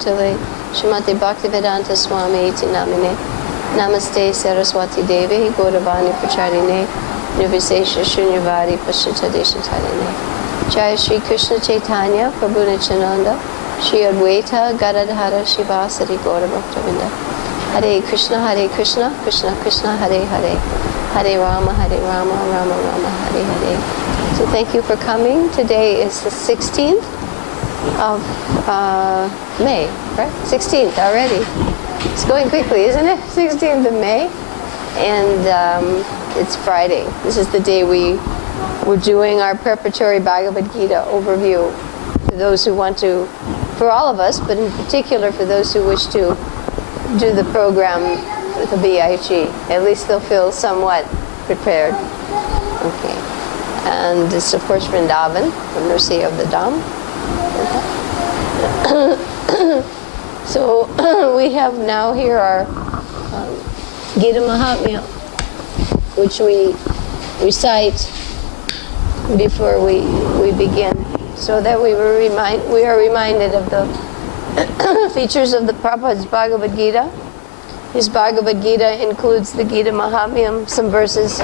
Tile Shrimati Bhaktivedanta Swami Iti Namine Namaste Saraswati Devi Gauravani Pracharine Nirvisesha Shunyavadi Pashita Deshatarine Jai Shri Krishna Chaitanya Prabhu Nityananda Shri Advaita Gadadhara Shivasari Gaura Bhaktavinda Hare Krishna Krishna Krishna Hare Hare Hare Rama Rama Rama Hare Hare. So thank you for coming. Today is the 16th of May, right? 16th already. It's going quickly, isn't it? 16th of May. And it's Friday. This is the day we're doing our preparatory Bhagavad Gita overview for those who want to, for all of us, but in particular for those who wish to do the program with the BIG. At least they'll feel somewhat prepared. Okay. And it's of course Vrindavan, the mercy of the Dham. So we have now here our Gita Mahatmya, which we recite before we begin, so that we are reminded of the features of the Prabhupada's Bhagavad Gita. His Bhagavad Gita includes the Gita Mahatmya, some verses.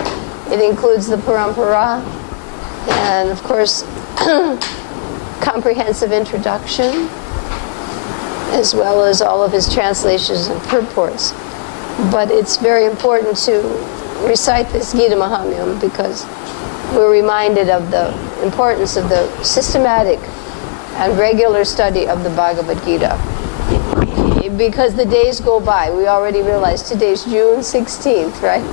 It includes the Parampara, and of course comprehensive introduction, as well as all of his translations and purports. But it's very important to recite this Gita Mahatmya because we're reminded of the importance of the systematic and regular study of the Bhagavad Gita. Because the days go by, we already realize today's June 16th, right?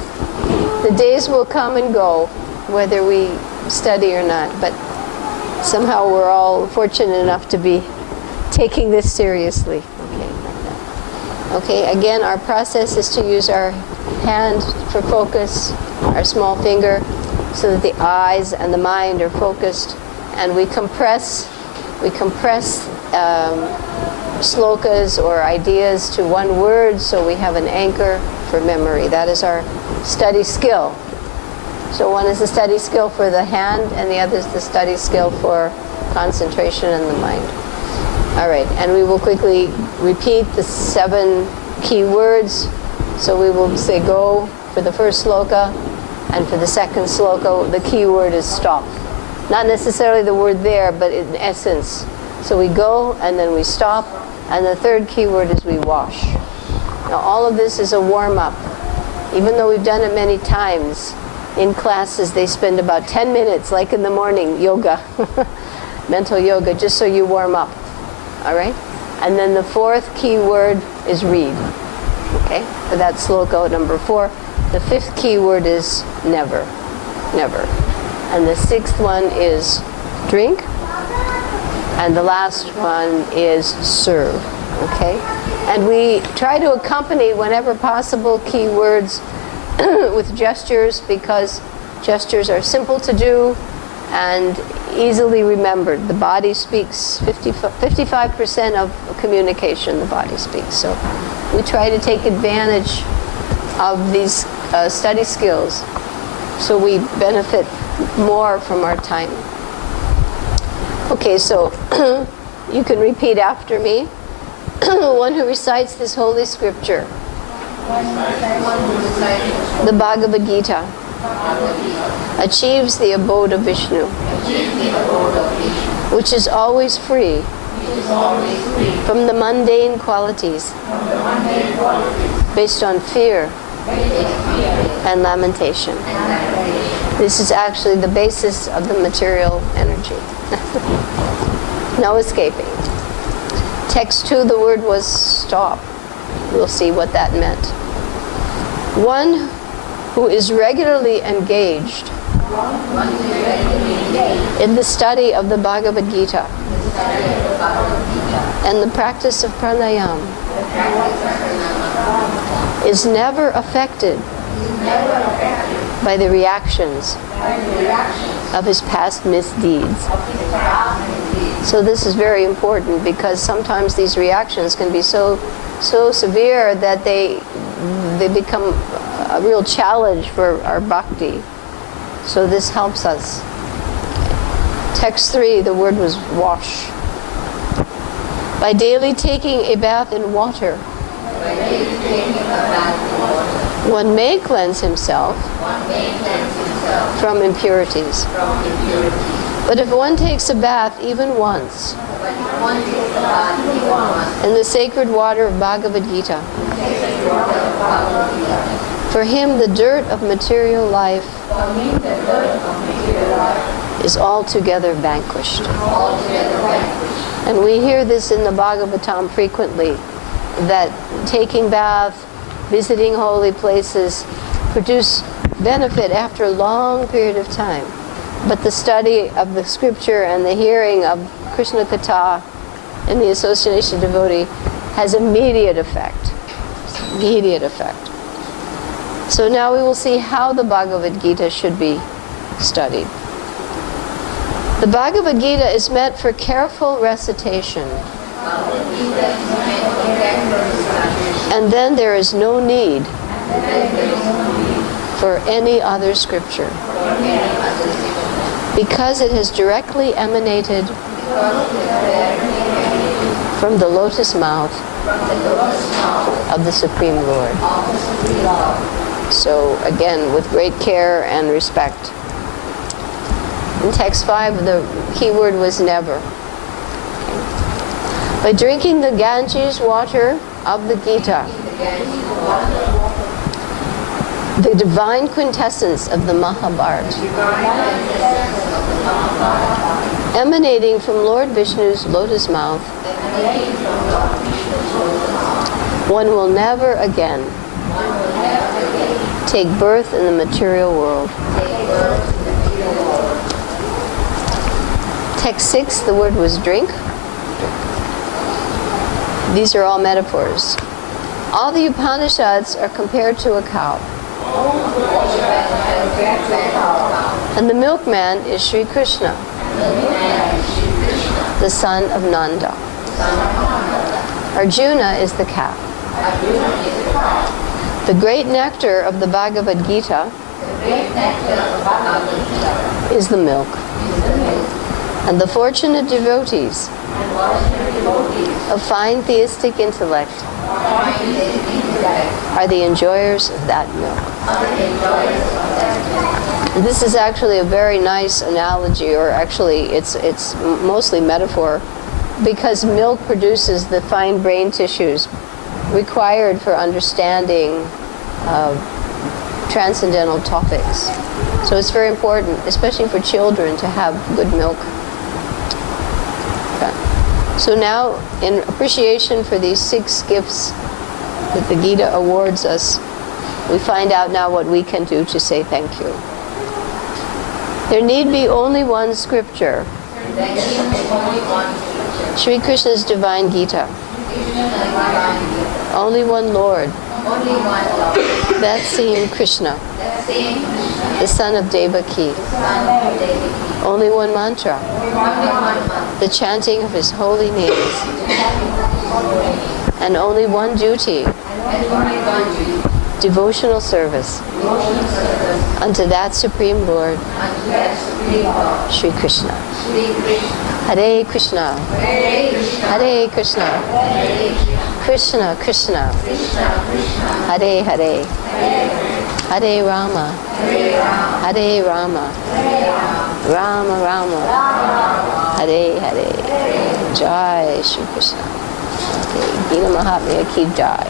The days will come and go, whether we study or not, but somehow we're all fortunate enough to be taking this seriously. Okay, again, our process is to use our hand for focus, our small finger, so that the eyes and the mind are focused, and we compress slokas or ideas to one word, so we have an anchor for memory. That is our study skill. So one is the study skill for the hand, and the other is the study skill for concentration in the mind. All right, and we will quickly repeat the 7 key words. So we will say go for the first sloka, and for the second sloka, the key word is stop. Not necessarily the word there, but in essence. So we go, and then we stop, and the third key word is we wash. Now all of this is a warm-up. Even though we've done it many times, in classes they spend about 10 minutes, like in the morning, yoga, mental yoga, just so you warm up. All right? And then the fourth key word is read. Okay? For that sloka number 4. The fifth key word is never. Never. And the sixth one is drink. And the last one is serve. Okay? And we try to accompany, whenever possible, key words with gestures, because gestures are simple to do and easily remembered. The body speaks 55% of communication, the body speaks. So we try to take advantage of these study skills so we benefit more from our time. Okay, so you can repeat after me. One who recites this holy scripture, the Bhagavad Gita, achieves the abode of Vishnu, which is always free from the mundane qualities based on fear and lamentation. This is actually the basis of the material energy. No escaping. Text 2, the word was stop. We'll see what that meant. One who is regularly engaged in the study of the Bhagavad Gita and the practice of pranayama is never affected by the reactions of his past misdeeds. So this is very important, because sometimes these reactions can be so severe that they become a real challenge for our bhakti. So this helps us. Text 3, the word was wash. By daily taking a bath in water, one may cleanse himself from impurities. But if one takes a bath even once in the sacred water of Bhagavad Gita, for him the dirt of material life is altogether vanquished. And we hear this in the Bhagavatam frequently, that taking bath, visiting holy places produce benefit after a long period of time. But the study of the scripture and the hearing of Krishna Katha and the association devotee has immediate effect. Immediate effect. So now we will see how the Bhagavad Gita should be studied. The Bhagavad Gita is meant for careful recitation. And then there is no need for any other scripture, because it has directly emanated from the lotus mouth of the Supreme Lord. So again, with great care and respect. In text 5, the key word was never. By drinking the Ganges water of the Gita, the divine quintessence of the Mahabharata, emanating from Lord Vishnu's lotus mouth, one will never again take birth in the material world. Text 6, the word was drink. These are all metaphors. All the Upanishads are compared to a cow. And the milkman is Sri Krishna, the son of Nanda. Arjuna is the cow. The great nectar of the Bhagavad Gita is the milk. And the fortunate devotees of fine theistic intellect are the enjoyers of that milk. And this is actually a very nice analogy, or actually it's mostly metaphor, because milk produces the fine brain tissues required for understanding transcendental topics. So it's very important, especially for children, to have good milk. So now, in appreciation for these 6 gifts that the Gita awards us, we find out now what we can do to say thank you. There need be only one scripture, Sri Krishna's divine Gita. Only one Lord, that same Krishna, the son of Devaki. Only one mantra, the chanting of his holy names. And only one duty, devotional service unto that Supreme Lord, Sri Krishna. Hare Krishna, Hare Krishna, Krishna Krishna, Hare Hare, Hare Rama, Hare Rama, Rama Rama, Hare Hare. Jai Shri Krishna. Okay, Gita Mahatmya ki Jai.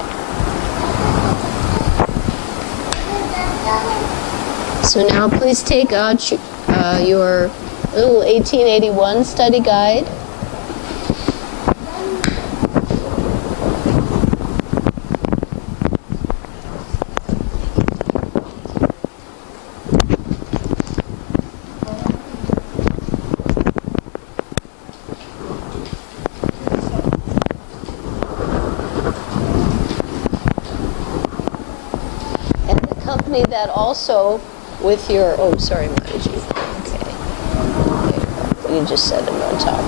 So now please take out your little 1881 study guide. That also with your, oh sorry Mataji, okay, you just set them on top,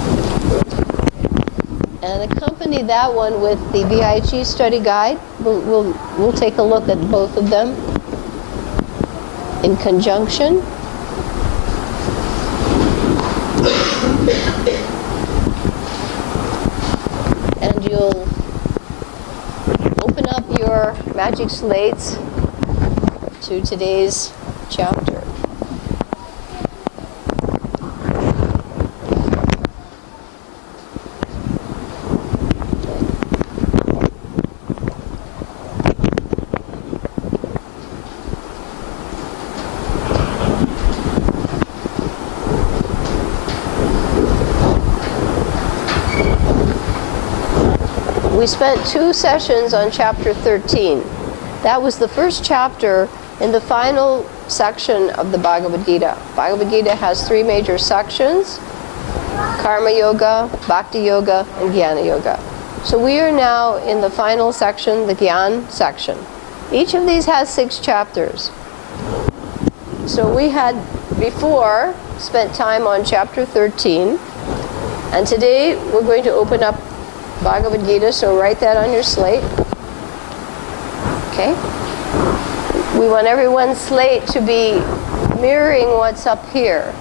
and accompany that one with the VIG study guide. We'll take a look at both of them in conjunction. open up your magic slates to today's chapter. We spent 2 sessions on chapter 13. That was the first chapter in the final section of the Bhagavad Gita. Bhagavad Gita has 3 major sections: Karma Yoga, Bhakti Yoga, and Jnana Yoga. So we are now in the final section, the Gyan section. Each of these has 6 chapters. So we had before spent time on chapter 13, and today we're going to open up Bhagavad Gita, so write that on your slate. Okay? We want everyone's slate to be mirroring what's up here.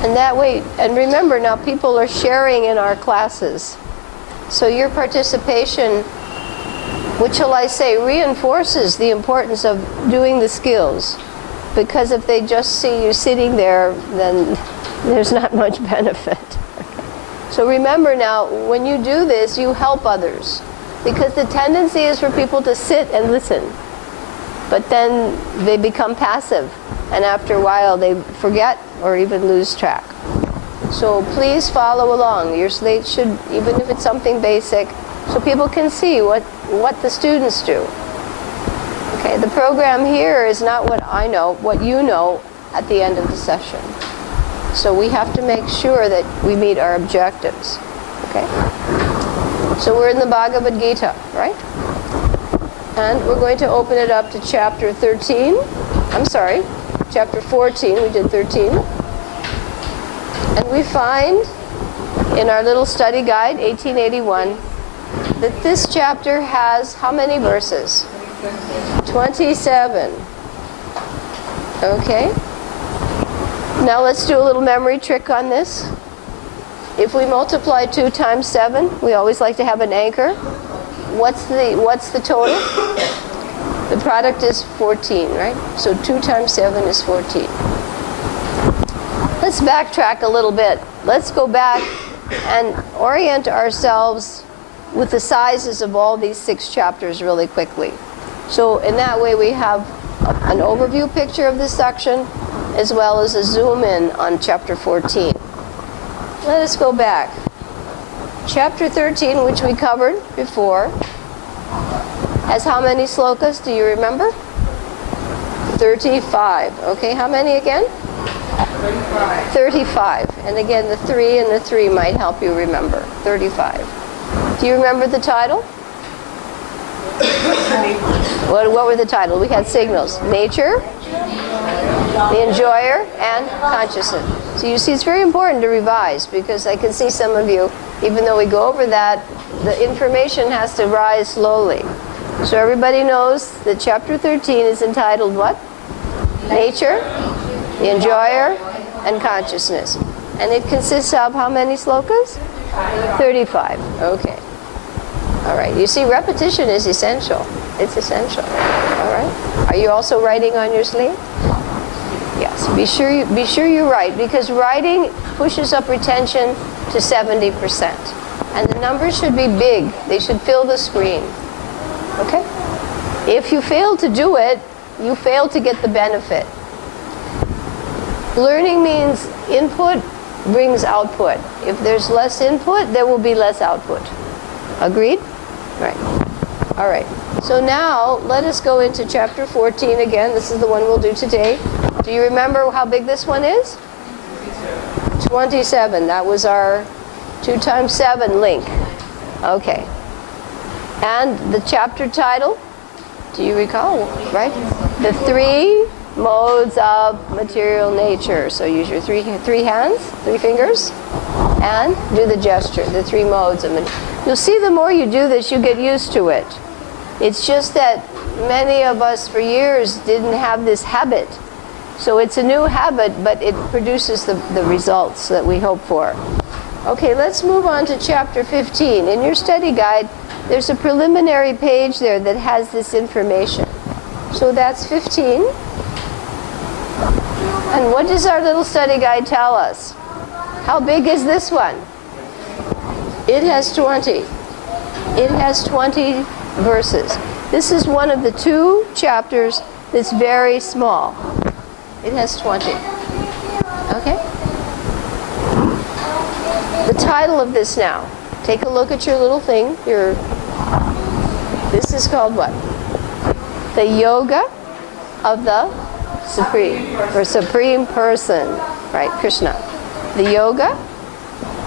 And that way, and remember now, people are sharing in our classes. So your participation, what shall I say, reinforces the importance of doing the skills. Because if they just see you sitting there, then there's not much benefit. So remember now, when you do this, you help others. Because the tendency is for people to sit and listen. But then they become passive. And after a while, they forget or even lose track. So please follow along. Your slate should, even if it's something basic, so people can see what the students do. Okay, the program here is not what I know, what you know at the end of the session. So we have to make sure that we meet our objectives. Okay? So we're in the Bhagavad Gita, right? And we're going to open it up to chapter 13. I'm sorry, chapter 14. We did 13. And we find in our little study guide, 1881, that this chapter has how many verses? 27. Okay? Now let's do a little memory trick on this. If we multiply 2 times 7, we always like to have an anchor. What's the total? The product is 14, right? So 2 times 7 is 14. Let's backtrack a little bit. Let's go back and orient ourselves with the sizes of all these 6 chapters really quickly. So in that way we have an overview picture of this section, as well as a zoom in on chapter 14. Let us go back. Chapter 13, which we covered before, has how many slokas? Do you remember? 35. Okay, how many again? 35. 35. And again, the 3 and the 3 might help you remember. 35. Do you remember the title? What were the titles? We had signals. Nature, the enjoyer, and consciousness. So you see, it's very important to revise, because I can see some of you, even though we go over that, the information has to rise slowly. So everybody knows that chapter 13 is entitled what? Nature, the enjoyer, and consciousness. And it consists of how many slokas? 35. Okay. All right. You see, repetition is essential. It's essential. All right. Are you also writing on your slate? Yes. Be sure you write, because writing pushes up retention to 70%. And the numbers should be big. They should fill the screen. Okay? If you fail to do it, you fail to get the benefit. Learning means input brings output. If there's less input, there will be less output. Agreed? Right. All right. So now, let us go into chapter 14 again. This is the one we'll do today. Do you remember how big this one is? 27. That was our 2 times 7 link. Okay. And the chapter title? Do you recall? Right? The 3 modes of material nature. So use your three hands, 3 fingers, and do the gesture, the 3 modes of material. You'll see the more you do this, you get used to it. It's just that many of us for years didn't have this habit. So it's a new habit, but it produces the results that we hope for. Okay, let's move on to chapter 15. In your study guide, there's a preliminary page there that has this information. So that's 15. And what does our little study guide tell us? How big is this one? It has 20. It has 20 verses. This is one of the 2 chapters that's very small. It has 20. Okay? The title of this now. Take a look at your little thing. This is called what? The Yoga of the Supreme, or Supreme Person, right? Krishna. The Yoga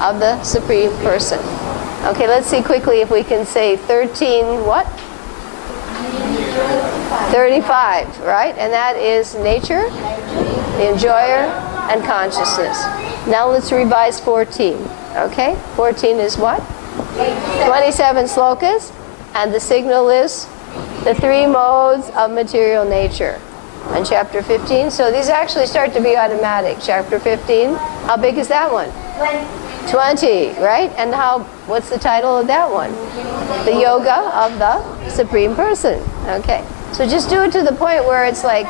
of the Supreme Person. Okay, let's see quickly if we can say 13 what? 35, right? And that is nature, the enjoyer, and consciousness. Now let's revise 14. Okay? 14 is what? 27 slokas, and the signal is the 3 modes of material nature. And chapter 15, so these actually start to be automatic. Chapter 15, how big is that one? 20, right? And what's the title of that one? The Yoga of the Supreme Person. Okay. So just do it to the point where it's like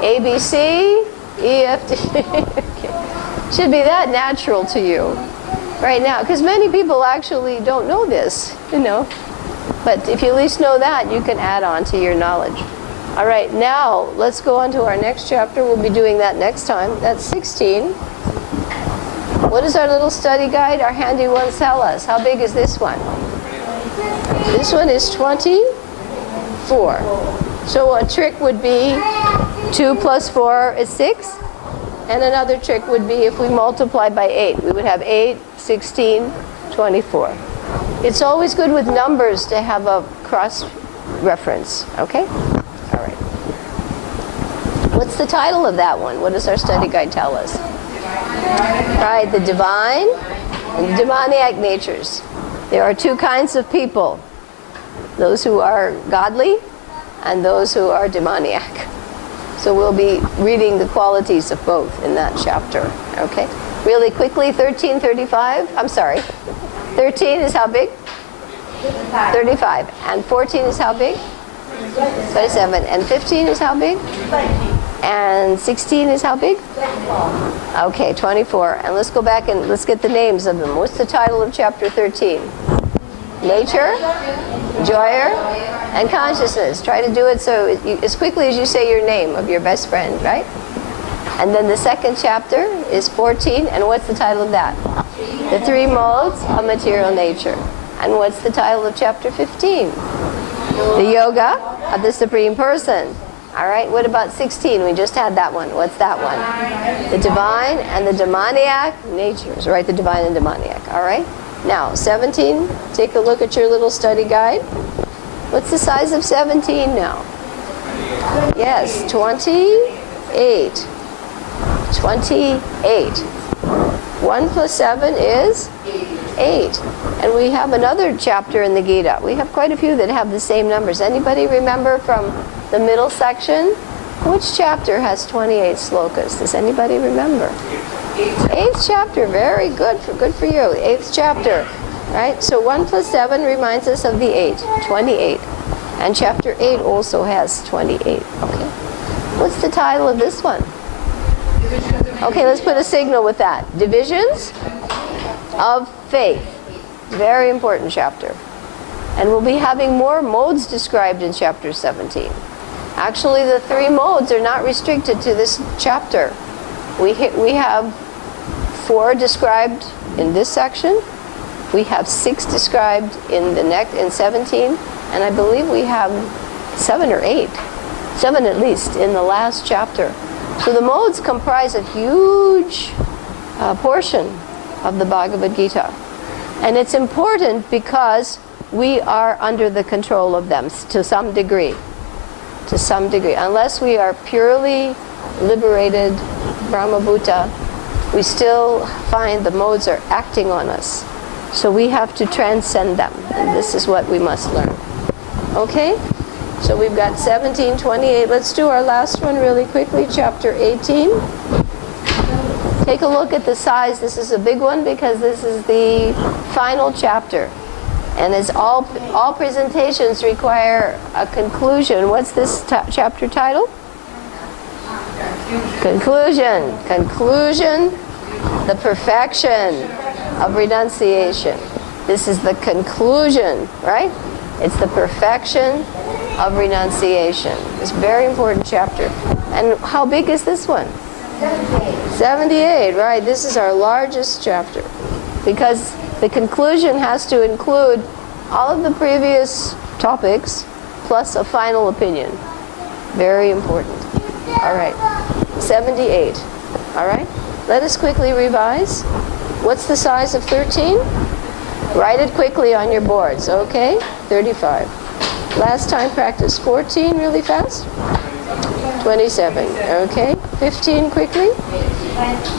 A, B, C, E, F, D. Okay. Should be that natural to you right now. Because many people actually don't know this, you know. But if you at least know that, you can add on to your knowledge. All right, now let's go on to our next chapter. We'll be doing that next time. That's 16. What does our little study guide, our handy ones, tell us? How big is this one? This one is 24. So a trick would be 2 plus 4 is 6. And another trick would be if we multiply by 8. We would have 8, 16, 24. It's always good with numbers to have a cross-reference, okay? All right. What's the title of that one? What does our study guide tell us? Right, the divine and the demoniac natures. There are 2 kinds of people. Those who are godly and those who are demoniac. So we'll be reading the qualities of both in that chapter, okay? Really quickly, 1335, I'm sorry. 13 is how big? 35. And 14 is how big? 27. And 15 is how big? And 16 is how big? Okay, 24. And let's go back and let's get the names of them. What's the title of chapter 13? Nature, enjoyer, and consciousness. Try to do it so as quickly as you say your name of your best friend, right? And then the second chapter is 14. And what's the title of that? The 3 modes of material nature. And what's the title of chapter 15? The Yoga of the Supreme Person. All right, what about 16? We just had that one. What's that one? The divine and the demoniac natures, right? The divine and demoniac, all right? Now, 17, take a look at your little study guide. What's the size of 17 now? Yes, 28. 28. 1 plus 7 is 8. And we have another chapter in the Gita. We have quite a few that have the same numbers. Anybody remember from the middle section? Which chapter has 28 slokas? Does anybody remember? 8th chapter. Very good. Good for you. 8th chapter. Right? So 1 plus 7 reminds us of the 8. 28. And chapter 8 also has 28. Okay. What's the title of this one? Okay, let's put a signal with that. Divisions of Faith. Very important chapter. And we'll be having more modes described in chapter 17. Actually, the 3 modes are not restricted to this chapter. We have 4 described in this section. We have 6 described in the next, in 17. And I believe we have 7 or 8. 7 at least in the last chapter. So the modes comprise a huge portion of the Bhagavad Gita. And it's important because we are under the control of them to some degree. To some degree. Unless we are purely liberated Brahmabhuta, we still find the modes are acting on us. So we have to transcend them. And this is what we must learn. Okay? So we've got 17, 28. Let's do our last one really quickly, chapter 18. Take a look at the size. This is a big one because this is the final chapter. And as all presentations require a conclusion, what's this chapter title? Conclusion. Conclusion, the perfection of renunciation. This is the conclusion, right? It's the perfection of renunciation. It's a very important chapter. And how big is this one? 78, right? This is our largest chapter. Because the conclusion has to include all of the previous topics plus a final opinion. Very important. All right. 78. All right. Let us quickly revise. What's the size of 13? Write it quickly on your boards, okay? 35. Last time practice 14 really fast. 27, okay? 15 quickly.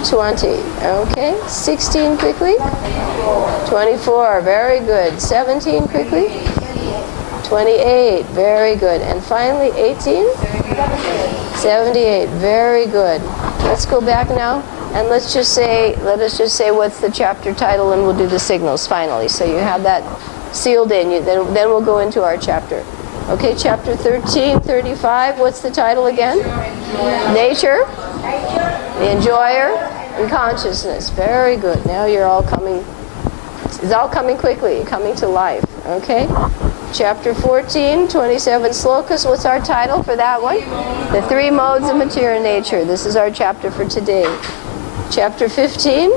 20, okay? 16 quickly. 24, very good. 17 quickly. 28, very good. And finally 18? 78, very good. Let's go back now. And let us just say what's the chapter title, and we'll do the signals finally. So you have that sealed in. Then we'll go into our chapter. Okay, chapter 13, 35. What's the title again? Nature, the enjoyer, and consciousness. Very good. Now you're all coming. It's all coming quickly, coming to life. Okay. Chapter 14, 27 slokas. What's our title for that one? The three modes of material nature. This is our chapter for today. Chapter 15.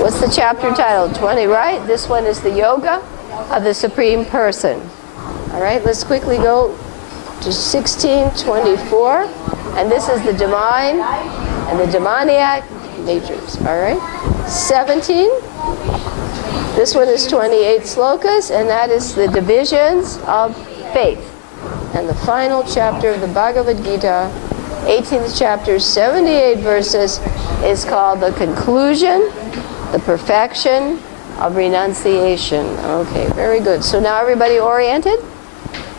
What's the chapter title? 20, right? This one is the Yoga of the Supreme Person. All right, let's quickly go to 1624. And this is the divine and the demoniac natures. All right. 17. This one is 28 slokas, and that is the divisions of faith. And the final chapter of the Bhagavad Gita, 18th chapter, 78 verses, is called the conclusion, the perfection of renunciation. Okay, very good. So now everybody oriented?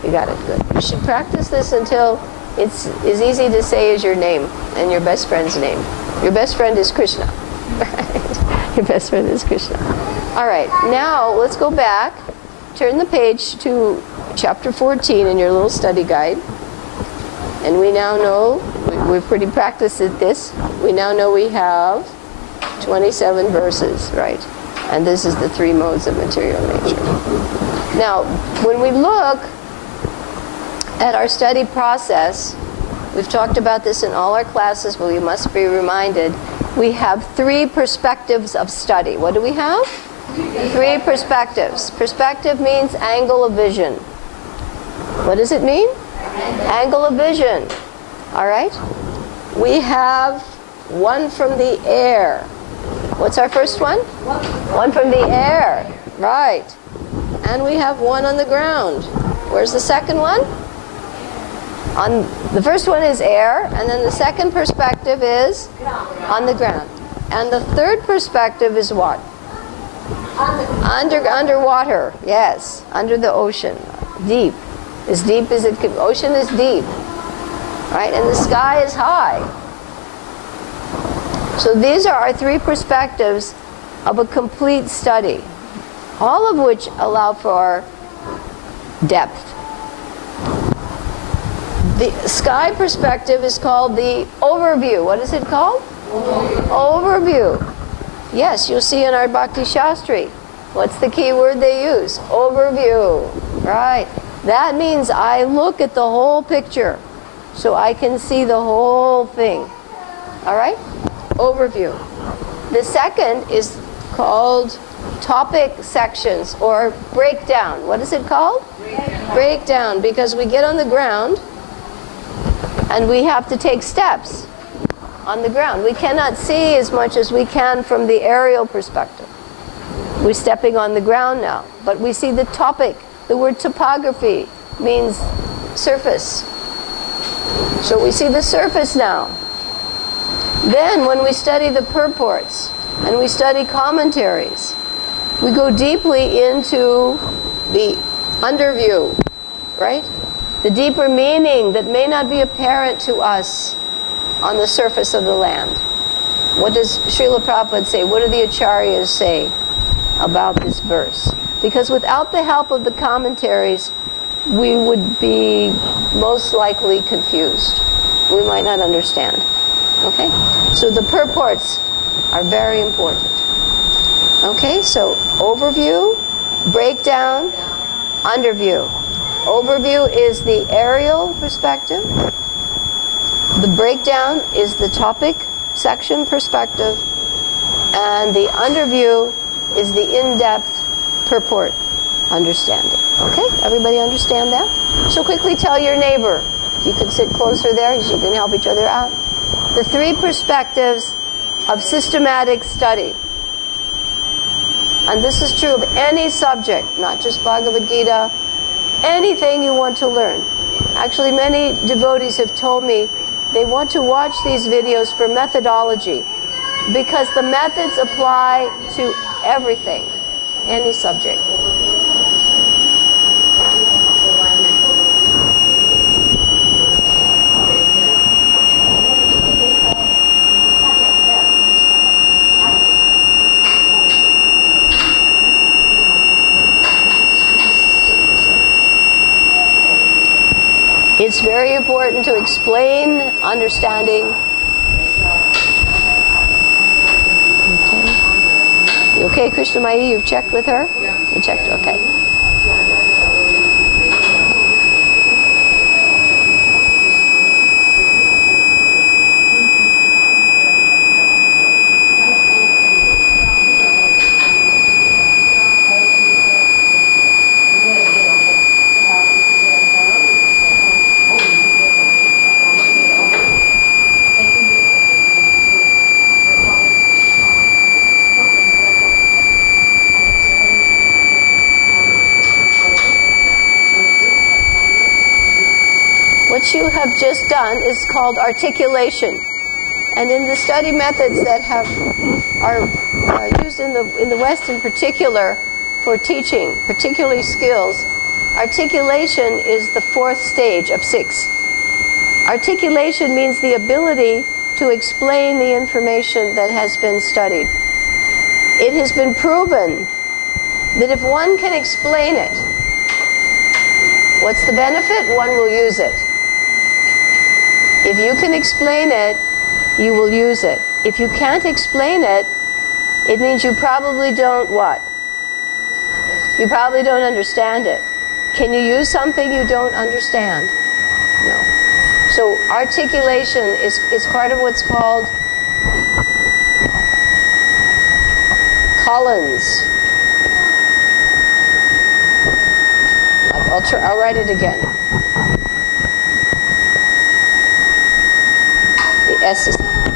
You got it, good. You should practice this until it's as easy to say as your name and your best friend's name. Your best friend is Krishna. Right? Your best friend is Krishna. All right, now let's go back. Turn the page to chapter 14 in your little study guide. And we now know, we've pretty practiced at this, we now know we have 27 verses, right? And this is the three modes of material nature. Now, when we look at our study process, we've talked about this in all our classes, but we must be reminded, we have three perspectives of study. What do we have? Three perspectives. Perspective means angle of vision. What does it mean? Angle of vision. All right? We have one from the air. What's our first one? One from the air. Right. And we have one on the ground. Where's the second one? The first one is air, and then the second perspective is on the ground. And the third perspective is what? Underwater. Yes, under the ocean. Deep. As deep as it could. Ocean is deep, right? And the sky is high. So these are our three perspectives of a complete study, all of which allow for depth. The sky perspective is called the overview. What is it called? Overview. Yes, you'll see in our Bhakti Shastri. What's the key word they use? Overview. Right. That means I look at the whole picture so I can see the whole thing. All right? Overview. The second is called topic sections or breakdown. What is it called? Breakdown, because we get on the ground and we have to take steps on the ground. We cannot see as much as we can from the aerial perspective. We're stepping on the ground now, but we see the topic. The word topography means surface. So we see the surface now. Then when we study the purports and we study commentaries, we go deeply into the underview, right? The deeper meaning that may not be apparent to us on the surface of the land. What does Srila Prabhupada say? What do the Acharyas say about this verse? Because without the help of the commentaries, we would be most likely confused. We might not understand. Okay? So the purports are very important. Okay, so overview, breakdown, underview. Overview is the aerial perspective. The breakdown is the topic section perspective. And the underview is the in-depth purport understanding. Okay, everybody understand that? So quickly tell your neighbor. You can sit closer there so you can help each other out. The three perspectives of systematic study. And this is true of any subject, not just Bhagavad Gita, anything you want to learn. Actually, many devotees have told me they want to watch these videos for methodology, because the methods apply to everything, any subject. It's very important to explain understanding. Okay. You okay, Krishnamaya? You've checked with her? You checked, okay. What you have just done is called articulation, and in the study methods that are used in the West in particular for teaching, particularly skills, articulation is the fourth stage of 6. Articulation means the ability to explain the information that has been studied. It has been proven that if one can explain it, what's the benefit? One will use it. If you can explain it, you will use it. If you can't explain it, it means you probably don't what? You probably don't understand it. Can you use something you don't understand? No. So articulation is part of what's called Collins. I'll write it again.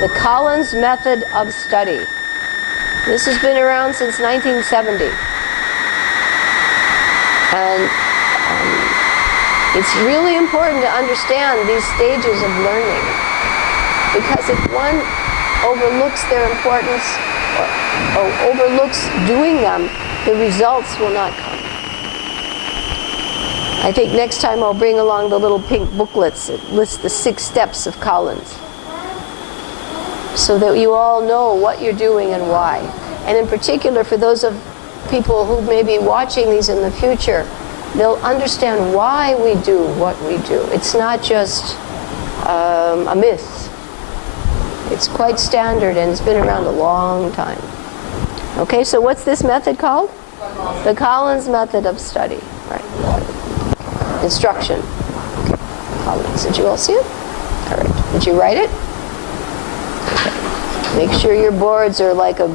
The Collins method of study. This has been around since 1970. And it's really important to understand these stages of learning, because if one overlooks their importance or overlooks doing them, the results will not come. I think next time I'll bring along the little pink booklets that list the 6 steps of Collins, so that you all know what you're doing and why. And in particular, for those of people who may be watching these in the future, they'll understand why we do what we do. It's not just a myth. It's quite standard, and it's been around a long time. Okay, so what's this method called? The Collins method of study. Right. Instruction. Okay. Collins. Did you all see it? All right. Did you write it? Make sure your boards are like a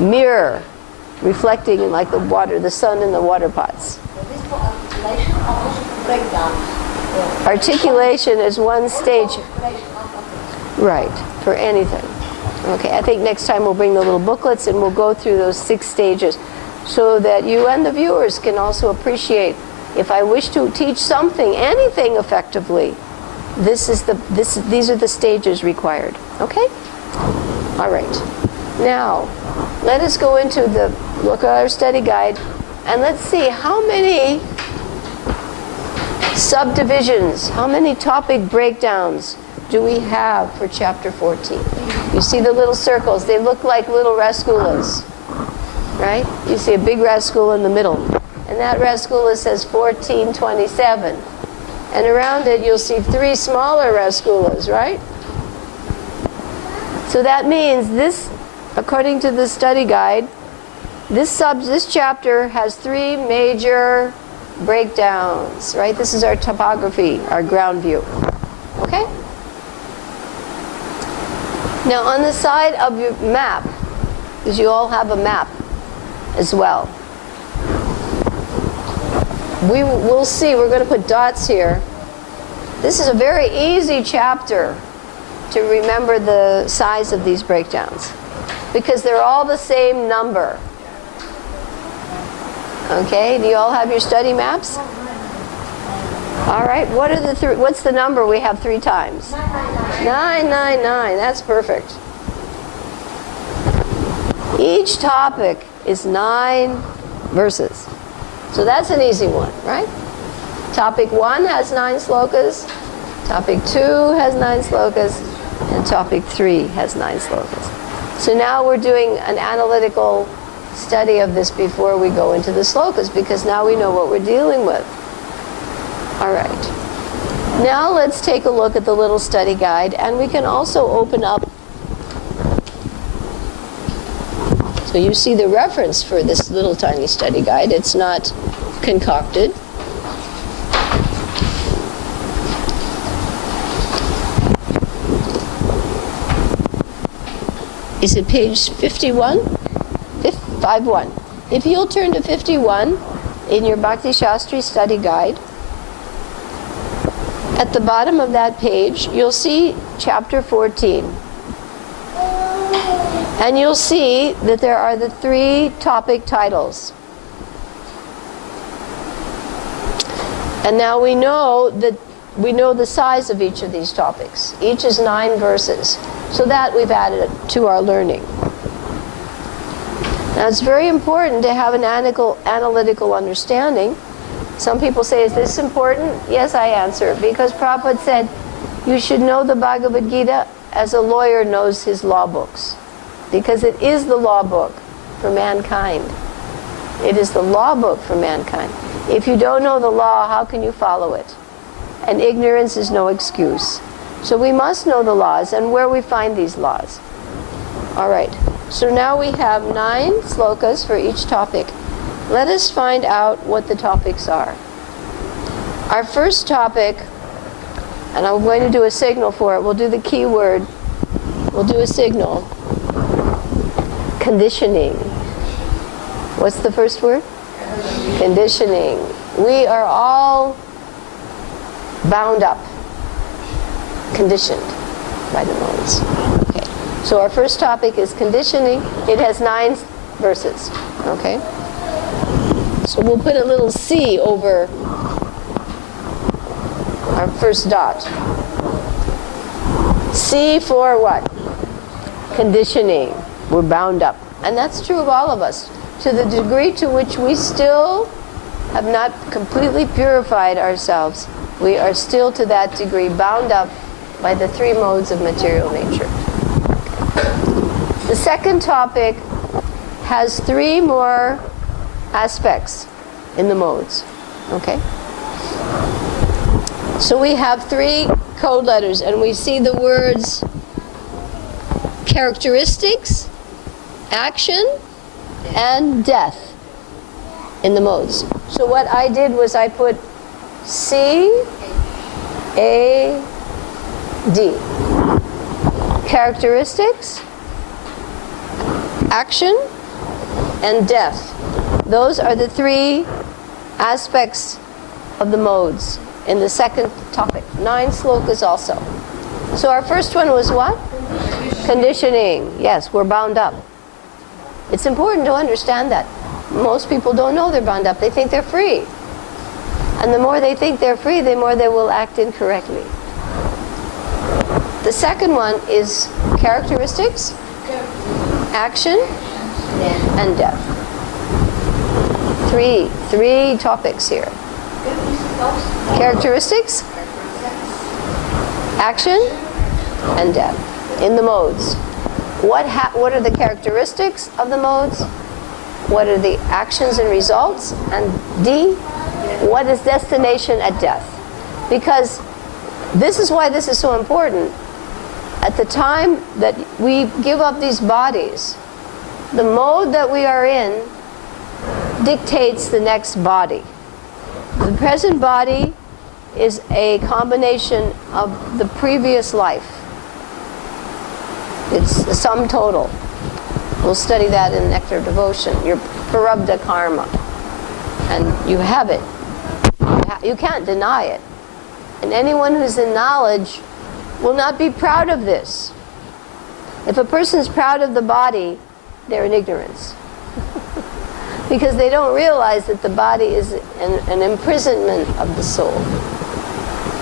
mirror, reflecting in like the water, the sun in the water pots. Articulation is one stage. Right, for anything. Okay, I think next time we'll bring the little booklets and we'll go through those 6 stages so that you and the viewers can also appreciate, if I wish to teach something, anything effectively, these are the stages required. Okay? All right. Now, let us go into look at our study guide, and let's see how many subdivisions, how many topic breakdowns do we have for chapter 14. You see the little circles, they look like little rasgulas, right? You see a big rasgula in the middle. And that rasgula says 1427. And around it you'll see 3 smaller rasgulas, right? So that means this, according to the study guide, this chapter has 3 major breakdowns, right? This is our topography, our ground view. Okay? Now on the side of your map, because you all have a map as well, we'll see, we're going to put dots here. This is a very easy chapter to remember the size of these breakdowns, because they're all the same number. Okay, do you all have your study maps? All right, what's the number we have 3 times? 999, that's perfect. Each topic is 9 verses. So that's an easy one, right? Topic 1 has 9 slokas, topic 2 has 9 slokas, and topic 3 has 9 slokas. So now we're doing an analytical study of this before we go into the slokas, because now we know what we're dealing with. All right. Now let's take a look at the little study guide, and we can also open up. So you see the reference for this little tiny study guide. It's not concocted. Is it page 51? 51. If you'll turn to 51 in your Bhakti Shastri study guide, at the bottom of that page, you'll see chapter 14. And you'll see that there are the 3 topic titles. And now we know the size of each of these topics. Each is 9 verses. So that we've added to our learning. Now it's very important to have an analytical understanding. Some people say, is this important? Yes, I answer. Because Prabhupada said, you should know the Bhagavad Gita as a lawyer knows his law books. Because it is the law book for mankind. It is the law book for mankind. If you don't know the law, how can you follow it? And ignorance is no excuse. So we must know the laws and where we find these laws. All right. So now we have 9 slokas for each topic. Let us find out what the topics are. Our first topic, and I'm going to do a signal for it. We'll do the key word. We'll do a signal. Conditioning. What's the first word? Conditioning. We are all bound up, conditioned by the modes. Okay. So our first topic is conditioning. It has 9 verses. Okay. So we'll put a little C over our first dot. C for what? Conditioning. We're bound up. And that's true of all of us. To the degree to which we still have not completely purified ourselves, we are still to that degree bound up by the 3 modes of material nature. The second topic has 3 more aspects in the modes. Okay? So we have 3 code letters, and we see the words characteristics, action, and death in the modes. So what I did was I put C, A, D. Characteristics, action, and death. Those are the 3 aspects of the modes in the second topic. 9 slokas also. So our first one was what? Conditioning. Yes, we're bound up. It's important to understand that. Most people don't know they're bound up. They think they're free. And the more they think they're free, the more they will act incorrectly. The second one is characteristics, action, and death. 3 topics here. Characteristics, action, and death in the modes. What are the characteristics of the modes? what are the actions and results, and D, what is destination at death. Because this is why this is so important. At the time that we give up these bodies, the mode that we are in dictates the next body. The present body is a combination of the previous life. It's the sum total. We'll study that in Nectar of Devotion, your prarabdha karma. And you have it. You can't deny it. And anyone who's in knowledge will not be proud of this. If a person's proud of the body, they're in ignorance. Because they don't realize that the body is an imprisonment of the soul,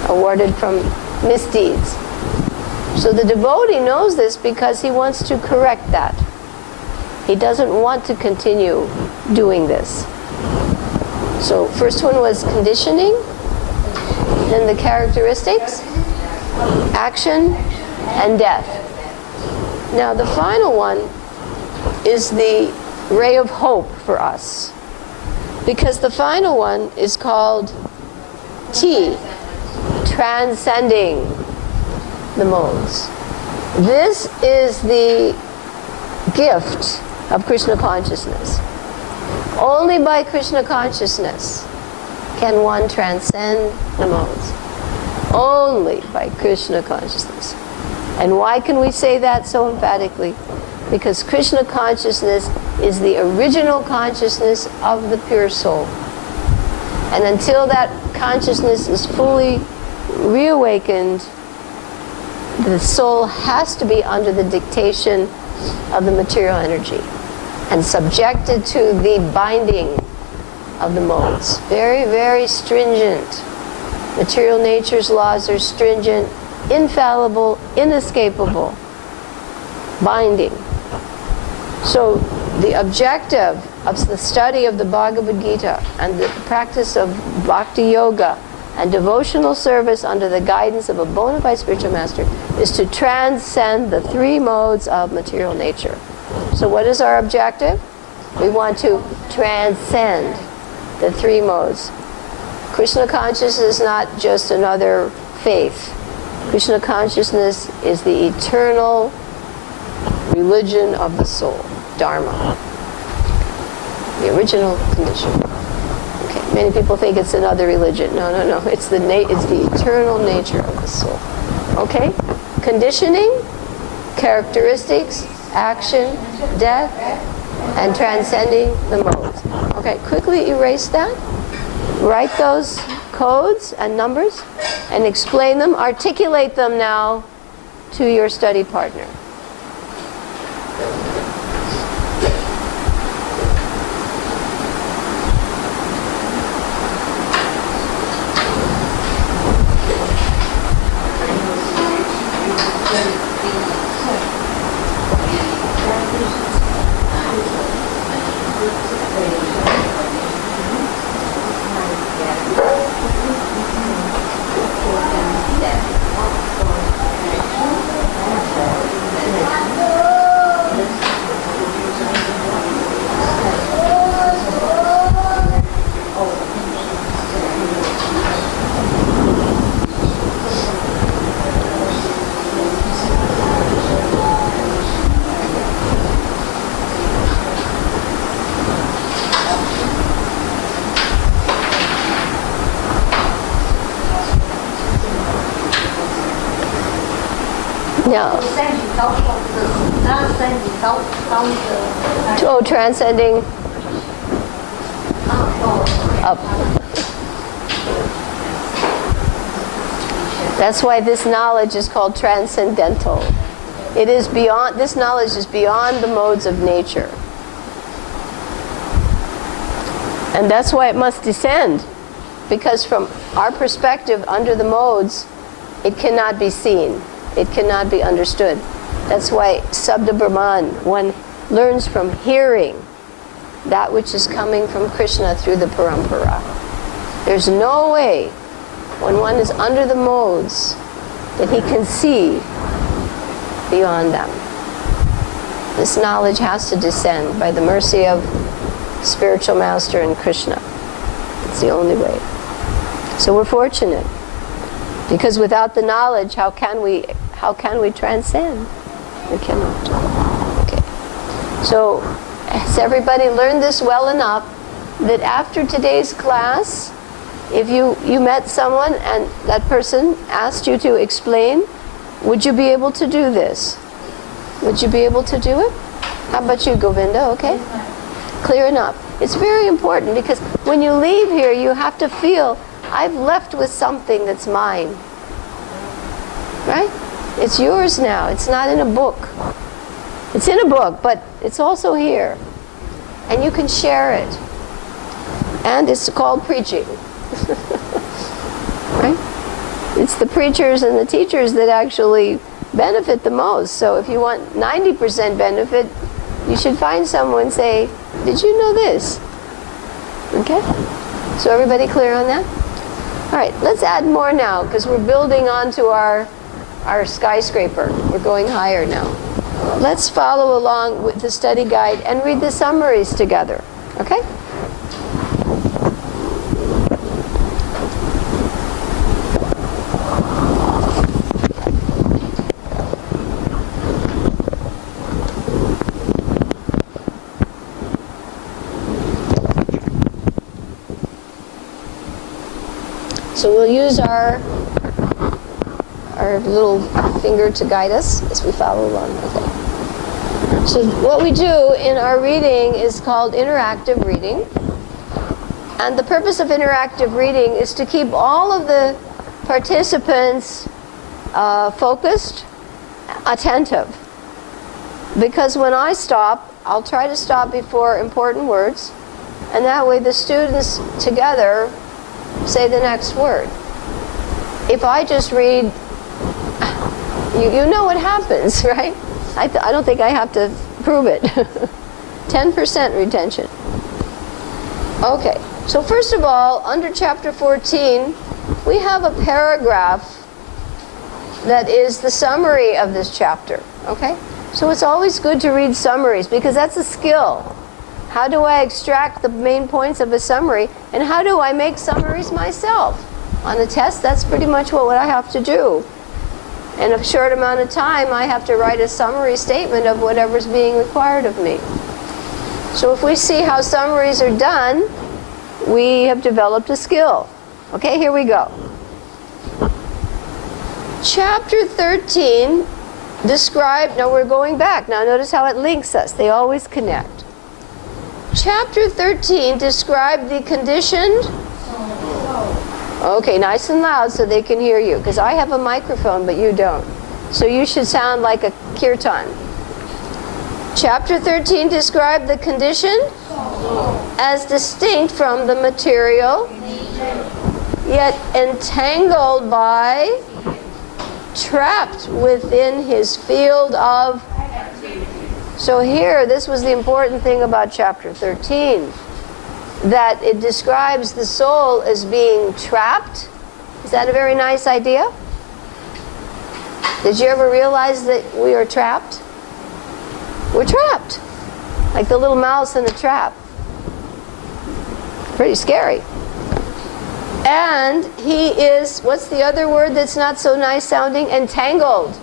awarded from misdeeds. So the devotee knows this because he wants to correct that. He doesn't want to continue doing this. So first one was conditioning, then the characteristics, action, and death. Now the final one is the ray of hope for us. Because the final one is called T, transcending the modes. This is the gift of Krishna consciousness. Only by Krishna consciousness can one transcend the modes. Only by Krishna consciousness. And why can we say that so emphatically? Because Krishna consciousness is the original consciousness of the pure soul. And until that consciousness is fully reawakened, the soul has to be under the dictation of the material energy and subjected to the binding of the modes. Very, very stringent. Material nature's laws are stringent, infallible, inescapable, binding. So the objective of the study of the Bhagavad Gita and the practice of bhakti yoga and devotional service under the guidance of a bona fide spiritual master is to transcend the three modes of material nature. So what is our objective? We want to transcend the three modes. Krishna consciousness is not just another faith. Krishna consciousness is the eternal religion of the soul, Dharma, the original condition. Okay, many people think it's another religion. No, no, no. It's the eternal nature of the soul. Okay, conditioning, characteristics, action, death, and transcending the modes. Okay, quickly erase that. Write those codes and numbers and explain them. Articulate them now to your study partner. Now, oh, transcending up. That's why this knowledge is called transcendental. It is beyond, this knowledge is beyond the modes of nature. And that's why it must descend. Because from our perspective, under the modes, it cannot be seen. It cannot be understood. That's why Sabda Brahman, one learns from hearing that which is coming from Krishna through the parampara. There's no way, when one is under the modes, that he can see beyond them. This knowledge has to descend by the mercy of spiritual master and Krishna. It's the only way. So we're fortunate, because without the knowledge, how can we transcend? We cannot. Okay. So has everybody learned this well enough that after today's class, if you met someone and that person asked you to explain, would you be able to do this? Would you be able to do it? How about you, Govinda? Okay? Clear enough. It's very important, because when you leave here, you have to feel, I've left with something that's mine. Right? It's yours now. It's not in a book. It's in a book, but it's also here. And you can share it. And it's called preaching. Right? It's the preachers and the teachers that actually benefit the most. So if you want 90% benefit, you should find someone and say, did you know this? Okay? So everybody clear on that? All right, let's add more now, because we're building onto our skyscraper. We're going higher now. Let's follow along with the study guide and read the summaries together. Okay? So we'll use our little finger to guide us as we follow along. Okay. So what we do in our reading is called interactive reading. And the purpose of interactive reading is to keep all of the participants focused, attentive. Because when I stop, I'll try to stop before important words. And that way the students together say the next word. If I just read, you know what happens, right? I don't think I have to prove it. 10% retention. Okay, so first of all, under chapter 14, we have a paragraph that is the summary of this chapter, okay? So it's always good to read summaries, because that's a skill. How do I extract the main points of a summary, and how do I make summaries myself? On a test, that's pretty much what I have to do. In a short amount of time, I have to write a summary statement of whatever's being required of me. So if we see how summaries are done, we have developed a skill. Okay, here we go. Chapter 13 described, now we're going back. Now notice how it links us. They always connect. Chapter 13 described the conditioned. Okay, nice and loud so they can hear you, because I have a microphone but you don't. So you should sound like a kirtan. Chapter 13 described the conditioned as distinct from the material, yet entangled by, trapped within his field of. So here, this was the important thing about chapter 13, that it describes the soul as being trapped. Is that a very nice idea? Did you ever realize that we are trapped? We're trapped, like the little mouse in a trap. Pretty scary. And he is, what's the other word that's not so nice sounding? Entangled.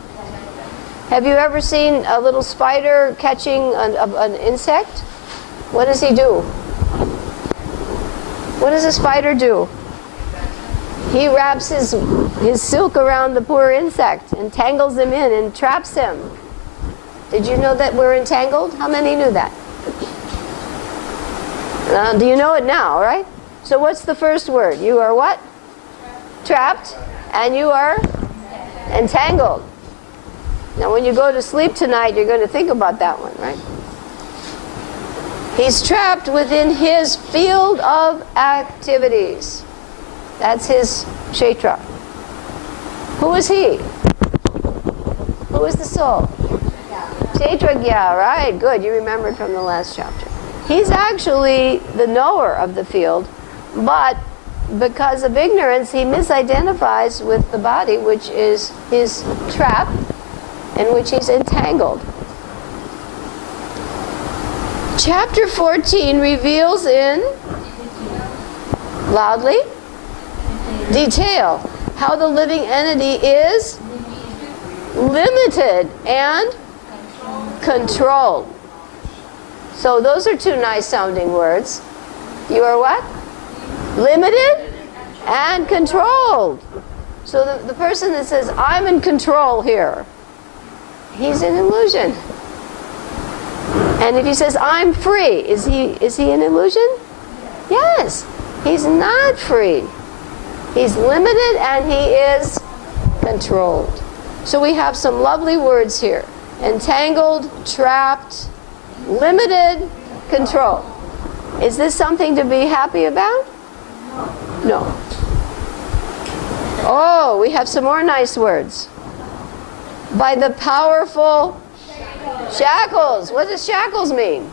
Have you ever seen a little spider catching an insect? What does he do? What does a spider do? He wraps his silk around the poor insect and tangles him in and traps him. Did you know that we're entangled? How many knew that? Do you know it now, right? So what's the first word? You are what? Trapped. And you are entangled. Now when you go to sleep tonight, you're going to think about that one, right? He's trapped within his field of activities. That's his kshetra. Who is he? Who is the soul? Kshetragya, right, good. You remembered from the last chapter. He's actually the knower of the field, but because of ignorance, he misidentifies with the body, which is his trap, in which he's entangled. Chapter 14 reveals in, loudly, detail how the living entity is limited and controlled. So those are two nice sounding words. You are what? Limited and controlled. So the person that says, I'm in control here, he's in illusion. And if he says, I'm free, is he in illusion? Yes. He's not free. He's limited and he is controlled. So we have some lovely words here. Entangled, trapped, limited, control. Is this something to be happy about? No. Oh, we have some more nice words. By the powerful shackles. What does shackles mean?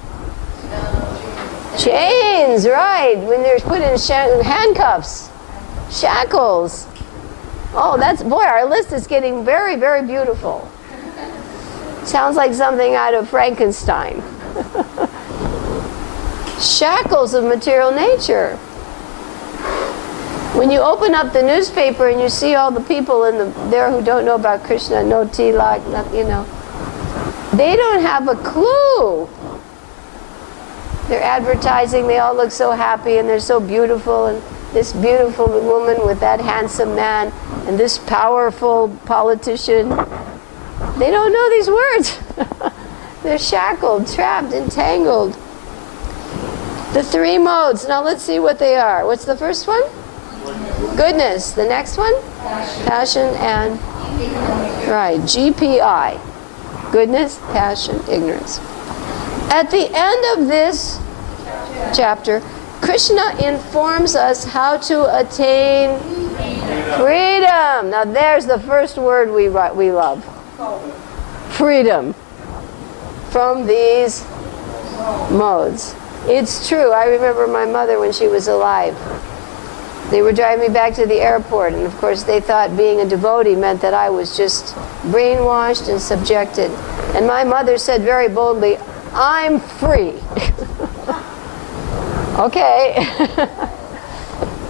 Chains, right. When they're put in handcuffs. Shackles. Oh, boy, our list is getting very, very beautiful. Sounds like something out of Frankenstein. Shackles of material nature. When you open up the newspaper and you see all the people there who don't know about Krishna, no tilak, they don't have a clue. They're advertising, they all look so happy and they're so beautiful, and this beautiful woman with that handsome man and this powerful politician. They don't know these words. They're shackled, trapped, entangled. The three modes. Now let's see what they are. What's the first one? Goodness. The next one? Passion and... Right, GPI. Goodness, passion, ignorance. At the end of this chapter, Krishna informs us how to attain freedom. Now there's the first word we love. Freedom from these modes. It's true. I remember my mother when she was alive. They were driving me back to the airport, and of course they thought being a devotee meant that I was just brainwashed and subjected. And my mother said very boldly, I'm free. Okay.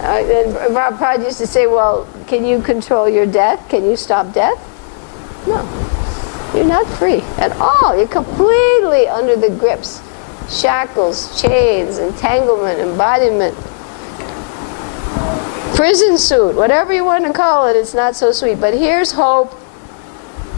And Prabhupada used to say, well, can you control your death? Can you stop death? No. You're not free at all. You're completely under the grips. Shackles, chains, entanglement, embodiment. Prison suit, whatever you want to call it, it's not so sweet. But here's hope.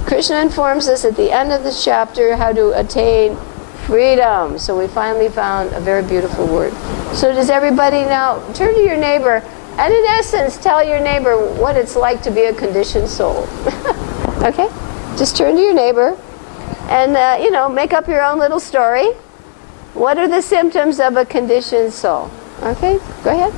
Krishna informs us at the end of this chapter how to attain freedom. So we finally found a very beautiful word. So does everybody now turn to your neighbor and in essence tell your neighbor what it's like to be a conditioned soul. Okay? Just turn to your neighbor and, make up your own little story. What are the symptoms of a conditioned soul? Okay? Go ahead.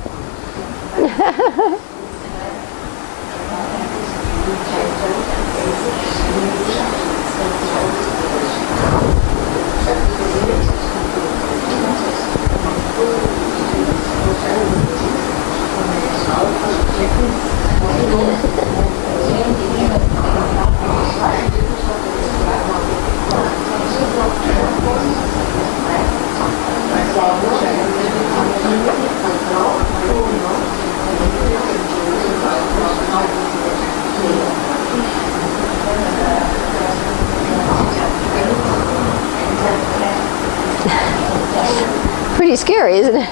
Pretty scary, isn't it?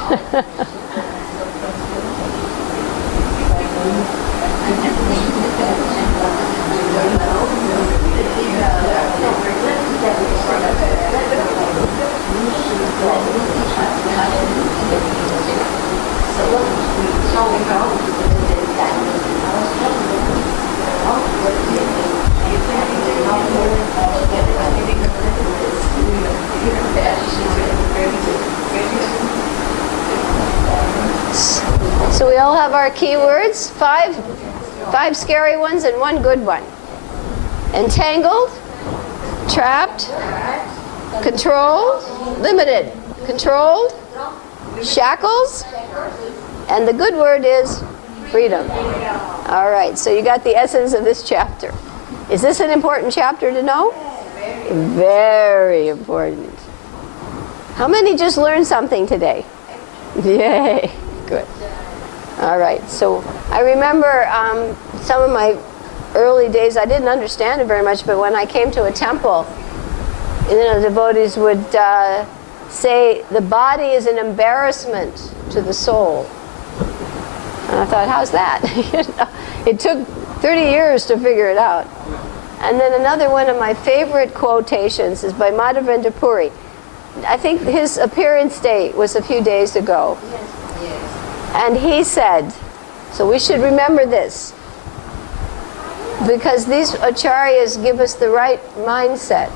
So we all have our keywords, five scary ones and one good one. Entangled, trapped, controlled, limited, controlled, shackles, and the good word is freedom. All right, so you got the essence of this chapter. Is this an important chapter to know? Very important. How many just learned something today? Yay, good. All right, so I remember some of my early days, I didn't understand it very much, but when I came to a temple, devotees would say the body is an embarrassment to the soul. And I thought, how's that? It took 30 years to figure it out. And then another one of my favorite quotations is by Madhavendra Puri. I think his appearance date was a few days ago. And he said, so we should remember this, because these acharyas give us the right mindset.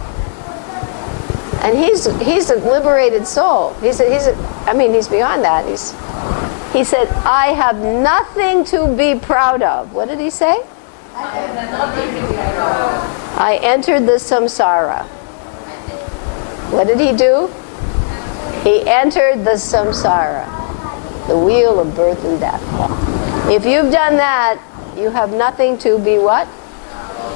And he's a liberated soul. He's beyond that. He said, I have nothing to be proud of. What did he say? I have nothing to be proud of. I entered the samsara. What did he do? He entered the samsara, the wheel of birth and death. If you've done that, you have nothing to be what?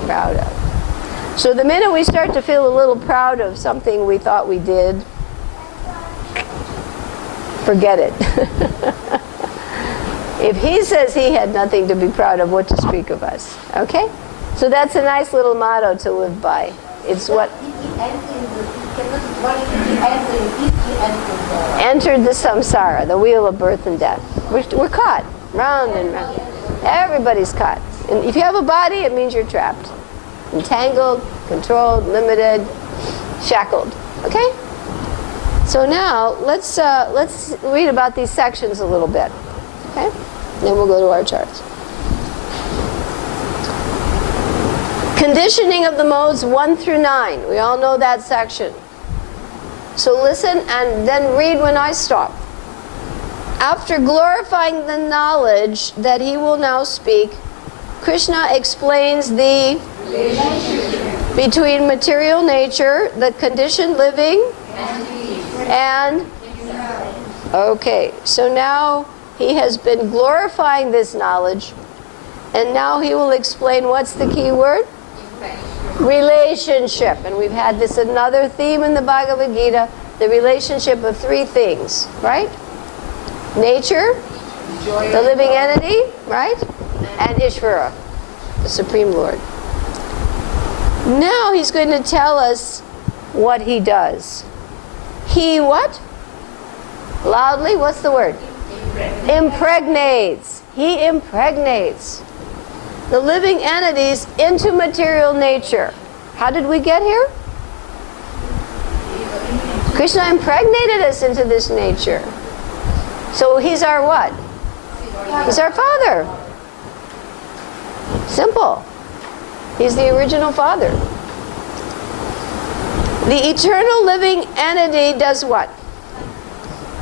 Proud of. So the minute we start to feel a little proud of something we thought we did, forget it. If he says he had nothing to be proud of, what to speak of us? Okay? So that's a nice little motto to live by. It's what? Entered the samsara, the wheel of birth and death. We're caught, round and round. Everybody's caught. And if you have a body, it means you're trapped. Entangled, controlled, limited, shackled. Okay? So now, let's read about these sections a little bit. Okay? Then we'll go to our charts. Conditioning of the modes 1 through 9. We all know that section. So listen and then read when I stop. After glorifying the knowledge that he will now speak, Krishna explains the relationship between material nature, the conditioned living, and okay, so now he has been glorifying this knowledge, and now he will explain what's the key word? Relationship. And we've had this another theme in the Bhagavad Gita, the relationship of three things, right? Nature, the living entity, right? And Ishvara, the Supreme Lord. Now he's going to tell us what he does. He what? Loudly, what's the word? Impregnates. He impregnates the living entities into material nature. How did we get here? Krishna impregnated us into this nature. So he's our what? He's our father. Simple. He's the original father. The eternal living entity does what?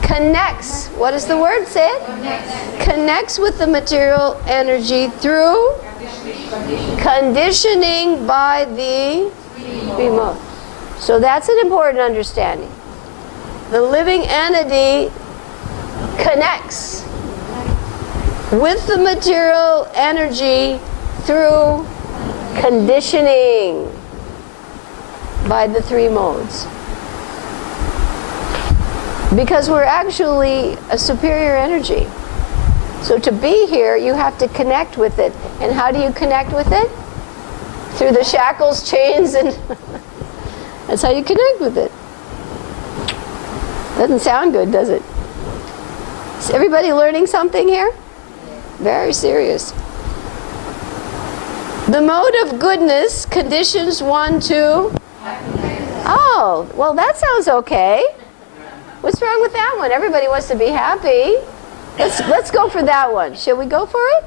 Connects. What is the word? Say it. Connects with the material energy through conditioning by the three modes. So that's an important understanding. The living entity connects with the material energy through conditioning by the three modes. Because we're actually a superior energy. So to be here, you have to connect with it. And how do you connect with it? Through the shackles, chains, and that's how you connect with it. Doesn't sound good, does it? Is everybody learning something here? Very serious. The mode of goodness conditions one to oh, well that sounds okay. What's wrong with that one? Everybody wants to be happy. Let's go for that one. Shall we go for it?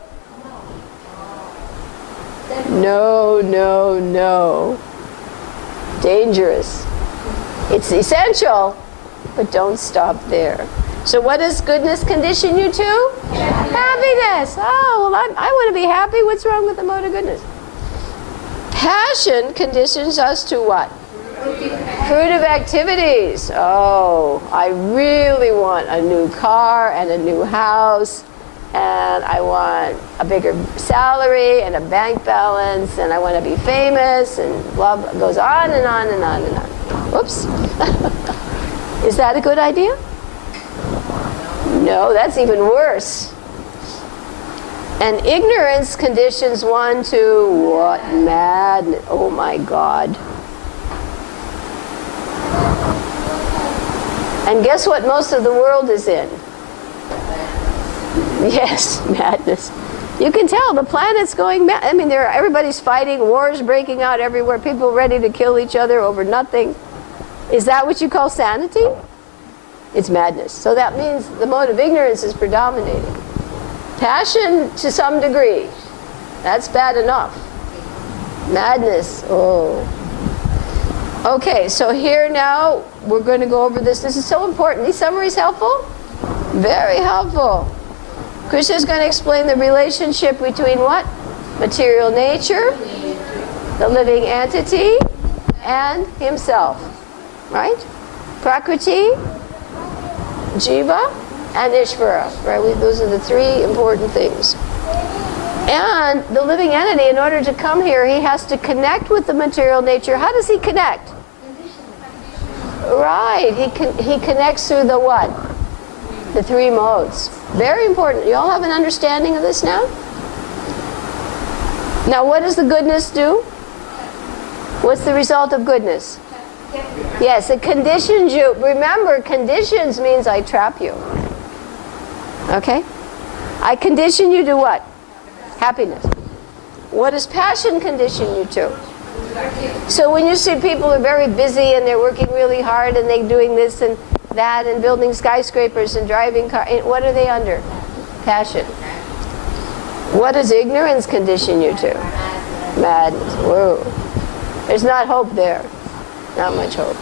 No, no, no. Dangerous. It's essential, but don't stop there. So what does goodness condition you to? Happiness. Oh, well, I want to be happy. What's wrong with the mode of goodness? Passion conditions us to what? Fruitive activities. Oh, I really want a new car and a new house, and I want a bigger salary and a bank balance, and I want to be famous, and blah, blah, goes on and on and on and on. Whoops. Is that a good idea? No, that's even worse. And ignorance conditions one to what? Madness. Oh my God. And guess what most of the world is in? Yes, madness. You can tell the planet's going mad. I mean, everybody's fighting, wars breaking out everywhere, people ready to kill each other over nothing. Is that what you call sanity? It's madness. So that means the mode of ignorance is predominating. Passion to some degree, that's bad enough. Madness, oh. Okay, so here now, we're going to go over this. This is so important. These summaries helpful? Very helpful. Krishna is going to explain the relationship between what? Material nature, the living entity, and himself. Right? Prakriti, Jiva, and Ishvara. Right? Those are the three important things. And the living entity, in order to come here, he has to connect with the material nature. How does he connect? Right. He connects through the what? The three modes. Very important. You all have an understanding of this now? Now, what does the goodness do? What's the result of goodness? Yes, it conditions you. Remember, conditions means I trap you. Okay? I condition you to what? Happiness. What does passion condition you to? So when you see people are very busy and they're working really hard and they're doing this and that and building skyscrapers and driving cars, what are they under? Passion. What does ignorance condition you to? Madness. Whoa. There's not hope there. Not much hope.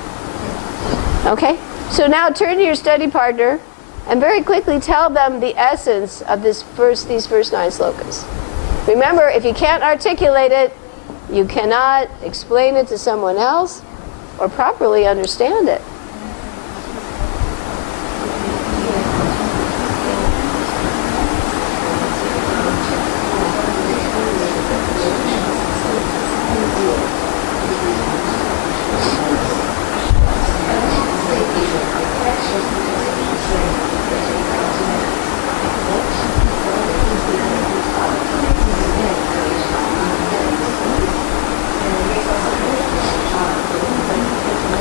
Okay? So now turn to your study partner and very quickly tell them the essence of these first 9 slokas. Remember, if you can't articulate it, you cannot explain it to someone else or properly understand it.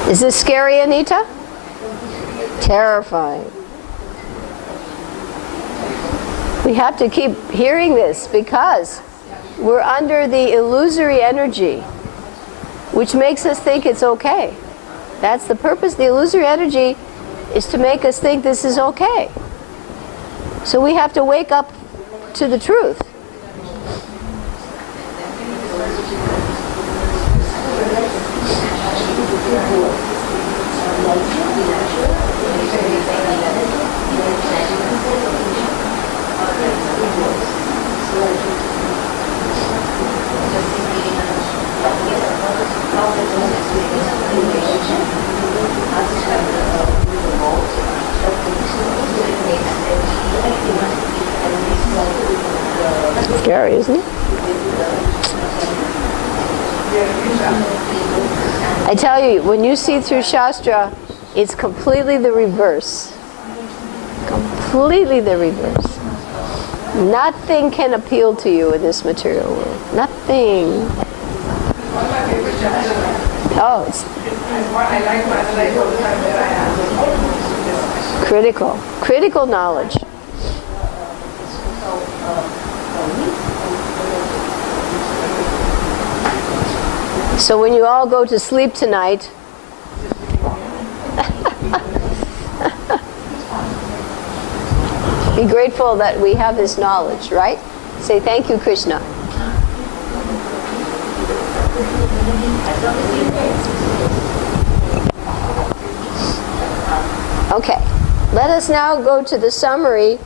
Is this scary, Anita? Terrifying. We have to keep hearing this because we're under the illusory energy, which makes us think it's okay. That's the purpose. The illusory energy is to make us think this is okay. So we have to wake up to the truth. Scary, isn't it? I tell you, when you see through Shastra, it's completely the reverse. Completely the reverse. Nothing can appeal to you in this material world. Nothing. Oh, it's critical knowledge. So when you all go to sleep tonight, be grateful that we have this knowledge, right? Say thank you, Krishna. Okay, let us now go to the summary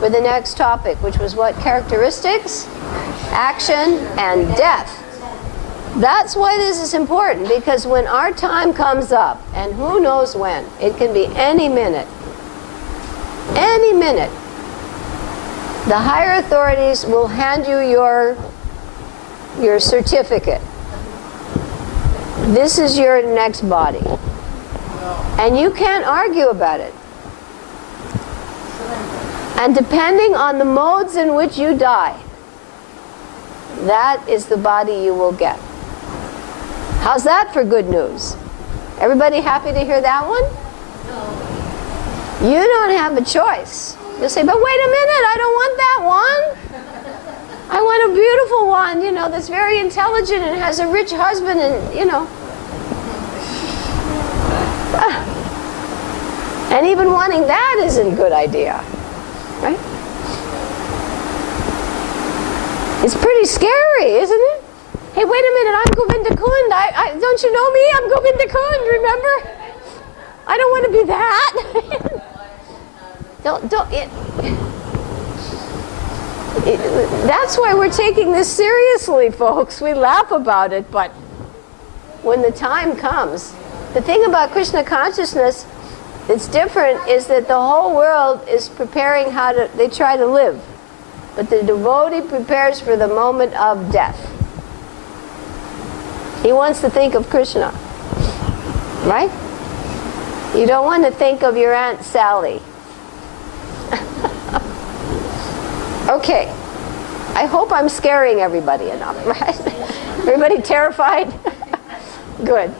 for the next topic, which was what? Characteristics, action, and death. That's why this is important, because when our time comes up, and who knows when, it can be any minute, the higher authorities will hand you your certificate. This is your next body. And you can't argue about it. And depending on the modes in which you die, that is the body you will get. How's that for good news? Everybody happy to hear that one? You don't have a choice. You'll say, but wait a minute, I don't want that one. I want a beautiful one, you know, that's very intelligent and has a rich husband and, you know. And even wanting that isn't a good idea, right? It's pretty scary, isn't it? Hey, wait a minute, I'm Govinda Kund. Don't you know me? I'm Govinda Kund, remember? I don't want to be that. That's why we're taking this seriously, folks. We laugh about it, but when the time comes, the thing about Krishna consciousness that's different is that the whole world is preparing they try to live. But the devotee prepares for the moment of death. He wants to think of Krishna, right? You don't want to think of your Aunt Sally. Okay. I hope I'm scaring everybody enough, right? Everybody terrified? Good.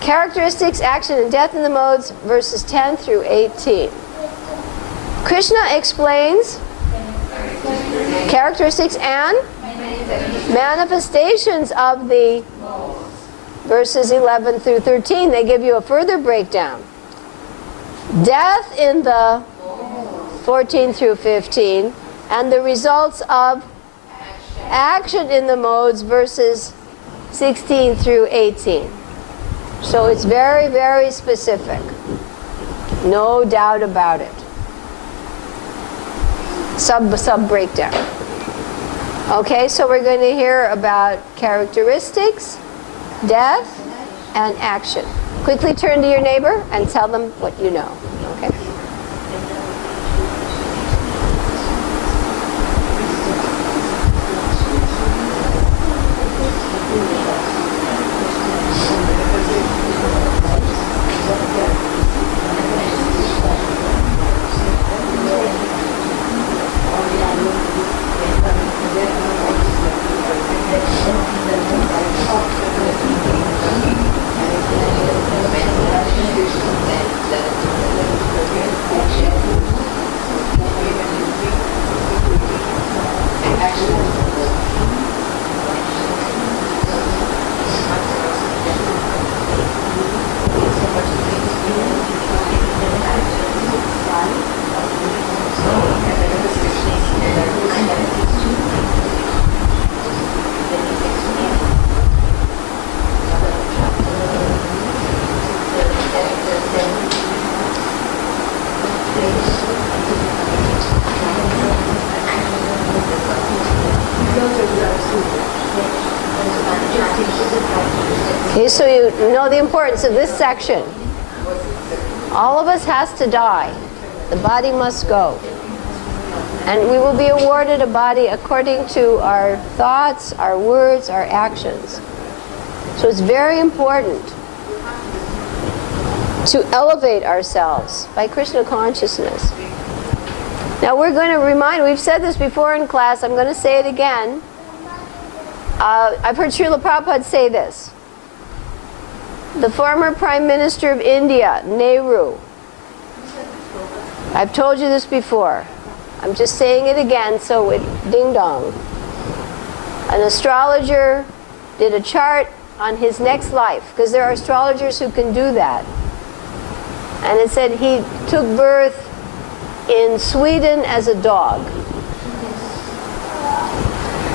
Characteristics, action, and death in the modes, verses 10 through 18. Krishna explains characteristics and manifestations of the verses 11 through 13. They give you a further breakdown. Death in the 14 through 15, and the results of action in the modes, verses 16 through 18. So it's very, very specific. No doubt about it. Sub breakdown. Okay, so we're going to hear about characteristics, death, and action. Quickly turn to your neighbor and tell them what you know. Okay. Okay, so you know the importance of this section. All of us has to die. The body must go. And we will be awarded a body according to our thoughts, our words, our actions. So it's very important to elevate ourselves by Krishna consciousness. Now we're going to remind, we've said this before in class, I'm going to say it again. I've heard Srila Prabhupada say this. The former Prime Minister of India, Nehru. I've told you this before. I'm just saying it again, so it ding dong. An astrologer did a chart on his next life, because there are astrologers who can do that. And it said he took birth in Sweden as a dog.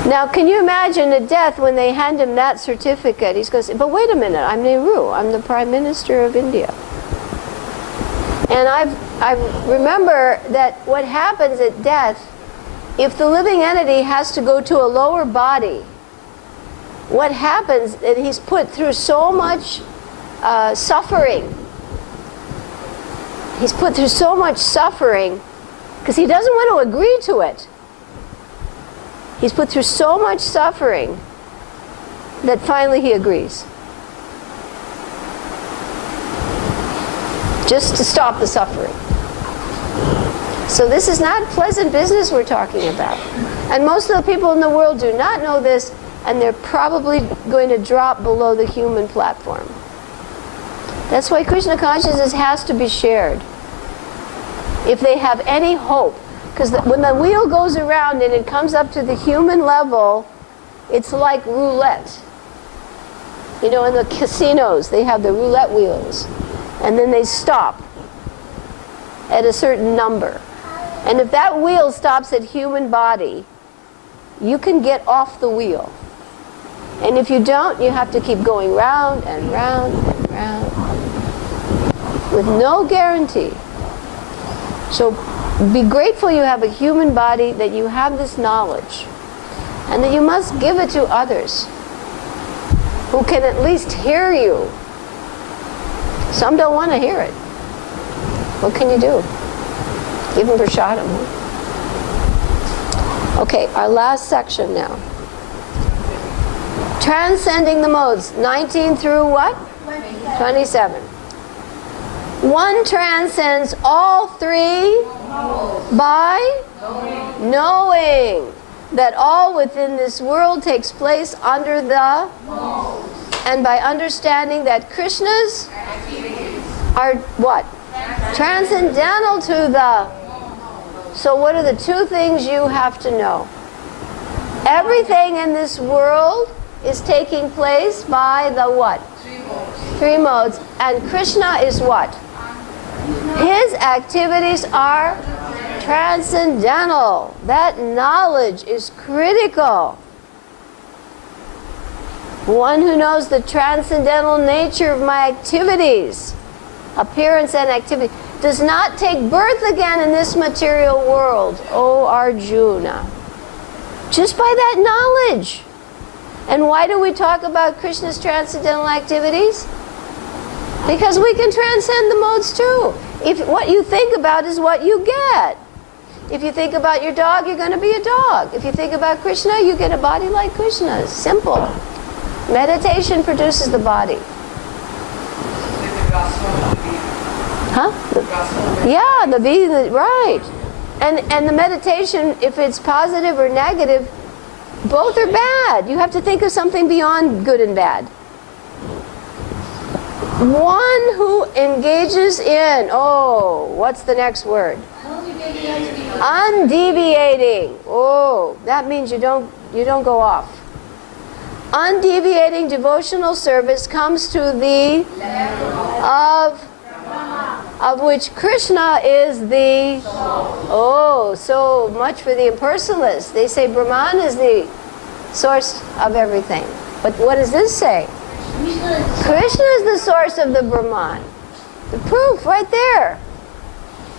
Now, can you imagine at death when they hand him that certificate? He's going to say, but wait a minute, I'm Nehru. I'm the Prime Minister of India. And I remember that what happens at death, if the living entity has to go to a lower body, what happens is he's put through so much suffering. He's put through so much suffering because he doesn't want to agree to it. He's put through so much suffering that finally he agrees. just to stop the suffering. So this is not pleasant business we're talking about. And most of the people in the world do not know this, and they're probably going to drop below the human platform. That's why Krishna consciousness has to be shared. If they have any hope. Because when the wheel goes around and it comes up to the human level, it's like roulette. You know, in the casinos, they have the roulette wheels. And then they stop at a certain number. And if that wheel stops at human body, you can get off the wheel. And if you don't, you have to keep going round and round and round with no guarantee. So be grateful you have a human body, that you have this knowledge, and that you must give it to others who can at least hear you. Some don't want to hear it. What can you do? Give them prasadam. Okay, our last section now. Transcending the modes, 19 through what? 27. One transcends all three by knowing that all within this world takes place under the and by understanding that Krishna's are what? Transcendental to the. So what are the two things you have to know? Everything in this world is taking place by the what? Three modes. And Krishna is what? His activities are transcendental. That knowledge is critical. One who knows the transcendental nature of my activities, appearance and activity, does not take birth again in this material world, O Arjuna. Just by that knowledge. And why do we talk about Krishna's transcendental activities? Because we can transcend the modes too. If what you think about is what you get. If you think about your dog, you're going to be a dog. If you think about Krishna, you get a body like Krishna's. Simple. Meditation produces the body. Huh? Yeah, the being, right. And the meditation, if it's positive or negative, both are bad. You have to think of something beyond good and bad. One who engages in, what's the next word? Undeviating. Oh, that means you don't go off. Undeviating devotional service comes to the of which Krishna is the so much for the impersonalists. They say Brahman is the source of everything. But what does this say? Krishna is the source of the Brahman. The proof right there.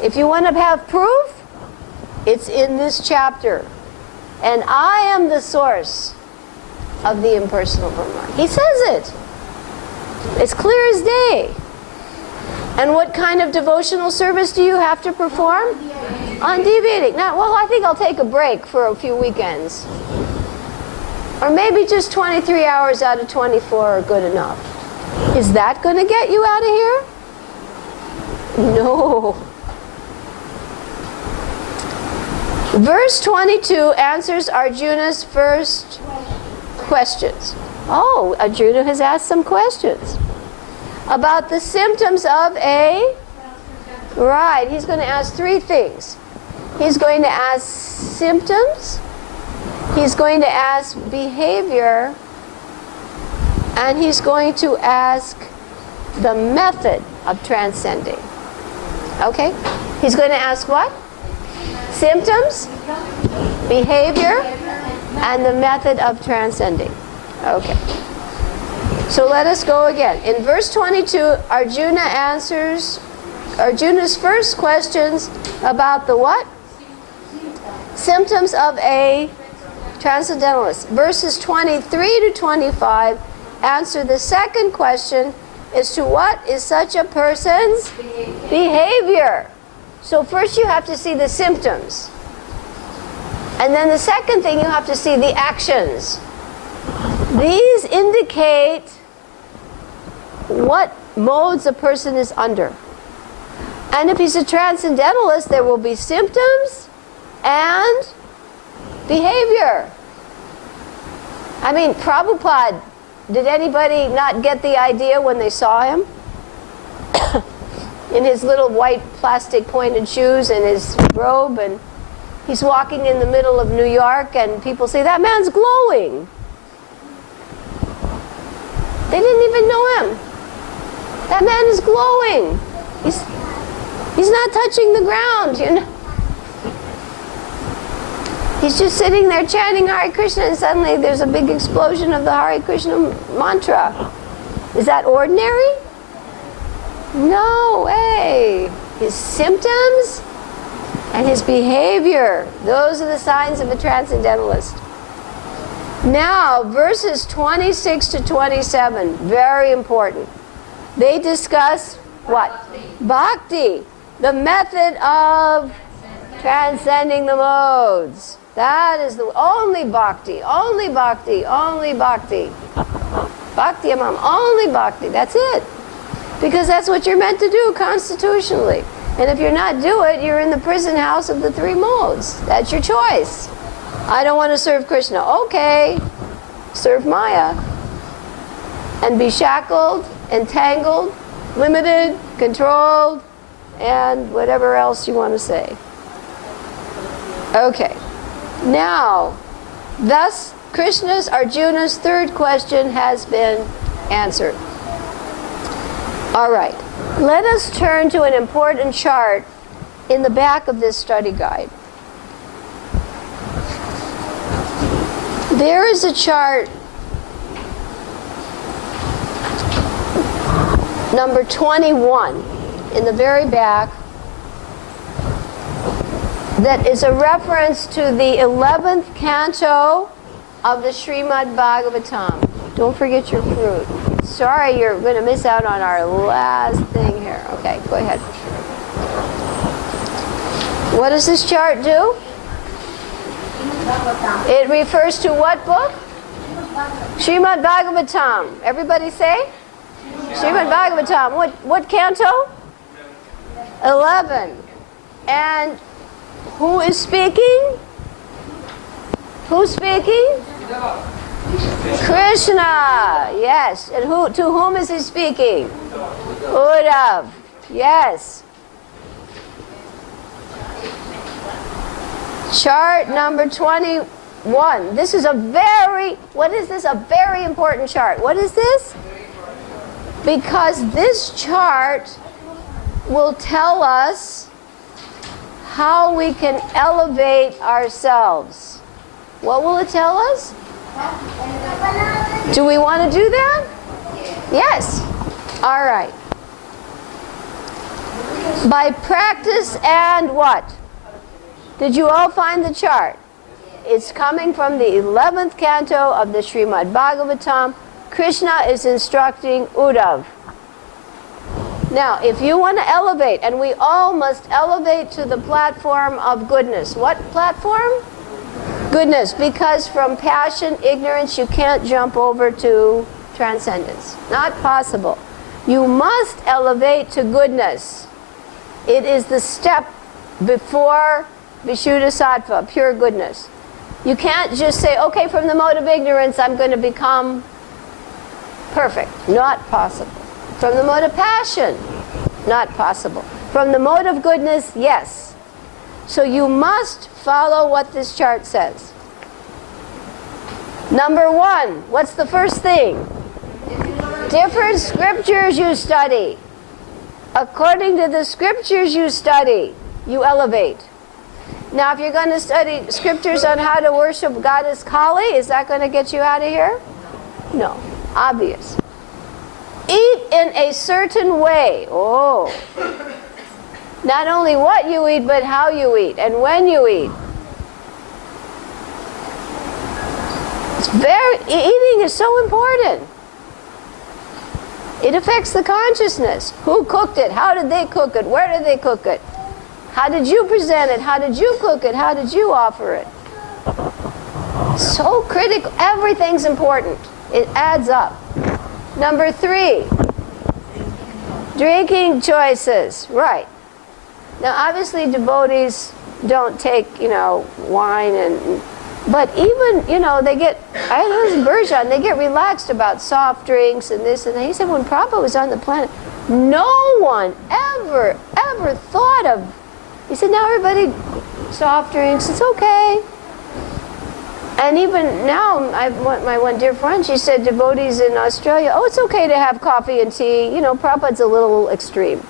If you want to have proof, it's in this chapter. And I am the source of the impersonal Brahman. He says it. It's clear as day. And what kind of devotional service do you have to perform? Undeviating. Now, I think I'll take a break for a few weekends. Or maybe just 23 hours out of 24 are good enough. Is that going to get you out of here? No. Verse 22 answers Arjuna's first questions. Oh, Arjuna has asked some questions about the symptoms of a... Right, he's going to ask three things. He's going to ask symptoms, he's going to ask behavior, and he's going to ask the method of transcending. Okay? He's going to ask what? Symptoms, behavior, and the method of transcending. Okay. So let us go again. In verse 22, Arjuna answers Arjuna's first questions about the what? Symptoms of a transcendentalist. Verses 23 to 25 answer the second question as to what is such a person's behavior. So first you have to see the symptoms. And then the second thing, you have to see the actions. These indicate what modes a person is under. And if he's a transcendentalist, there will be symptoms and behavior. I mean, Prabhupada, did anybody not get the idea when they saw him? In his little white plastic pointed shoes and his robe, and he's walking in the middle of New York, and people say, that man's glowing. They didn't even know him. That man is glowing. He's not touching the ground, you know. He's just sitting there chanting Hare Krishna, and suddenly there's a big explosion of the Hare Krishna mantra. Is that ordinary? No way. His symptoms and his behavior, those are the signs of a transcendentalist. Now, verses 26 to 27, very important. They discuss what? Bhakti, the method of transcending the modes. That is the only bhakti, only bhakti, only bhakti. Bhakti amam, only bhakti, that's it. Because that's what you're meant to do constitutionally. And if you're not doing it, you're in the prison house of the three modes. That's your choice. I don't want to serve Krishna. Okay, serve Maya. And be shackled, entangled, limited, controlled, and whatever else you want to say. Okay. Now, thus, Arjuna's third question has been answered. All right. Let us turn to an important chart in the back of this study guide. There is a chart number 21 in the very back that is a reference to the 11th canto of the Srimad Bhagavatam. Don't forget your fruit. Sorry, you're going to miss out on our last thing here. Okay, go ahead. What does this chart do? It refers to what book? Srimad Bhagavatam. Everybody say? Srimad Bhagavatam. What canto? 11. And who is speaking? Who's speaking? Krishna. Yes. And to whom is he speaking? Uddhav. Yes. Chart number 21. This is what is this? A very important chart. What is this? Because this chart will tell us how we can elevate ourselves. What will it tell us? Do we want to do that? Yes. All right. By practice and what? Did you all find the chart? It's coming from the 11th canto of the Srimad Bhagavatam. Krishna is instructing Uddhav. Now, if you want to elevate, and we all must elevate to the platform of goodness. What platform? Goodness, because from passion, ignorance, you can't jump over to transcendence. Not possible. You must elevate to goodness. It is the step before Vishuddha-sattva, pure goodness. You can't just say, okay, from the mode of ignorance, I'm going to become perfect. Not possible. From the mode of passion, not possible. From the mode of goodness, yes. So you must follow what this chart says. Number 1, what's the first thing? Different scriptures you study. According to the scriptures you study, you elevate. Now, if you're going to study scriptures on how to worship Goddess Kali, is that going to get you out of here? No. Obvious. Eat in a certain way. Oh. Not only what you eat, but how you eat and when you eat. Eating is so important. It affects the consciousness. Who cooked it? How did they cook it? Where did they cook it? How did you present it? How did you cook it? How did you offer it? So critical. Everything's important. It adds up. Number 3, drinking choices. Right. Now, obviously, devotees don't take, wine but even, they get, I know this Bergeon, they get relaxed about soft drinks and this and that. He said when Prabhupada was on the planet, no one ever thought of, he said, now everybody, soft drinks, it's okay. And even now, my one dear friend, she said devotees in Australia, it's okay to have coffee and tea. Prabhupada's a little extreme.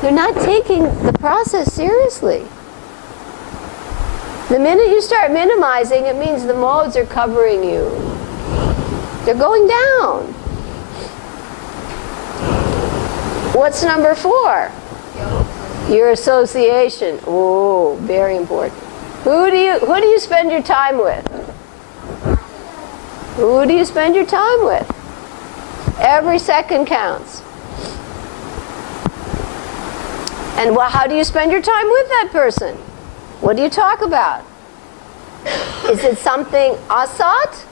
They're not taking the process seriously. The minute you start minimizing, it means the modes are covering you. They're going down. What's number 4? Your association. Oh, very important. Who do you spend your time with? Who do you spend your time with? Every second counts. And how do you spend your time with that person? What do you talk about? Is it something asat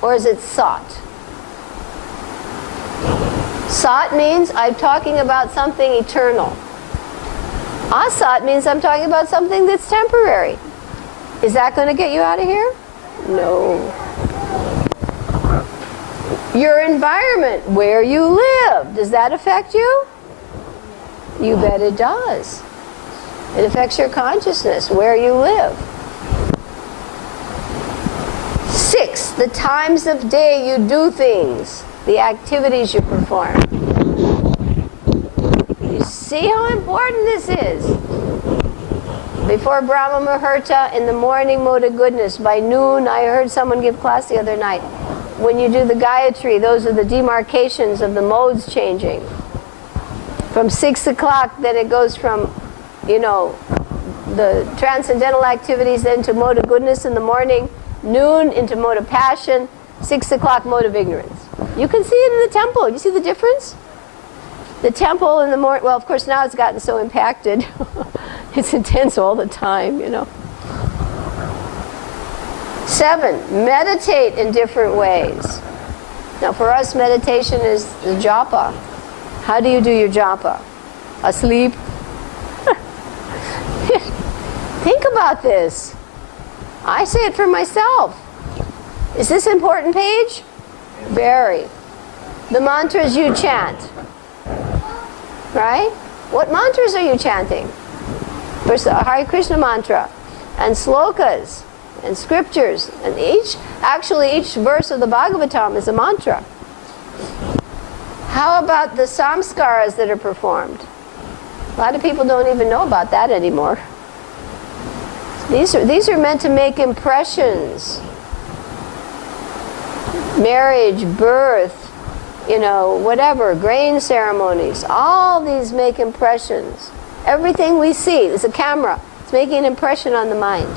or is it sat? Sat means I'm talking about something eternal. Asat means I'm talking about something that's temporary. Is that going to get you out of here? No. Your environment, where you live, does that affect you? You bet it does. It affects your consciousness, where you live. 6, the times of day you do things, the activities you perform. You see how important this is? Before Brahma Muhurta, in the morning, mode of goodness. By noon, I heard someone give class the other night. When you do the Gayatri, those are the demarcations of the modes changing. From 6 o'clock, then it goes from the transcendental activities then to mode of goodness in the morning, noon into mode of passion, 6 o'clock mode of ignorance. You can see it in the temple. You see the difference? The temple in the morning, well, of course, now it's gotten so impacted. It's intense all the time, 7, meditate in different ways. Now, for us, meditation is the japa. How do you do your japa? Asleep? Think about this. I say it for myself. Is this an important page? Very. The mantras you chant. Right? What mantras are you chanting? First, the Hare Krishna mantra, and slokas, and scriptures, and each verse of the Bhagavatam is a mantra. How about the samskaras that are performed? A lot of people don't even know about that anymore. These are meant to make impressions. Marriage, birth, whatever, grain ceremonies, all these make impressions. Everything we see is a camera. It's making an impression on the mind.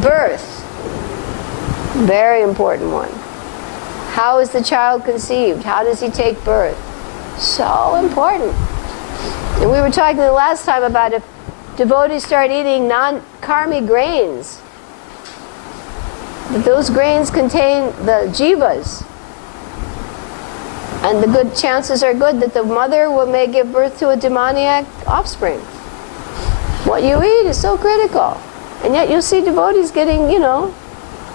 Birth, very important one. How is the child conceived? How does he take birth? So important. And we were talking the last time about if devotees start eating non-karmi grains, that those grains contain the jivas. And the good chances are good that the mother may give birth to a demoniac offspring. What you eat is so critical. And yet you'll see devotees getting,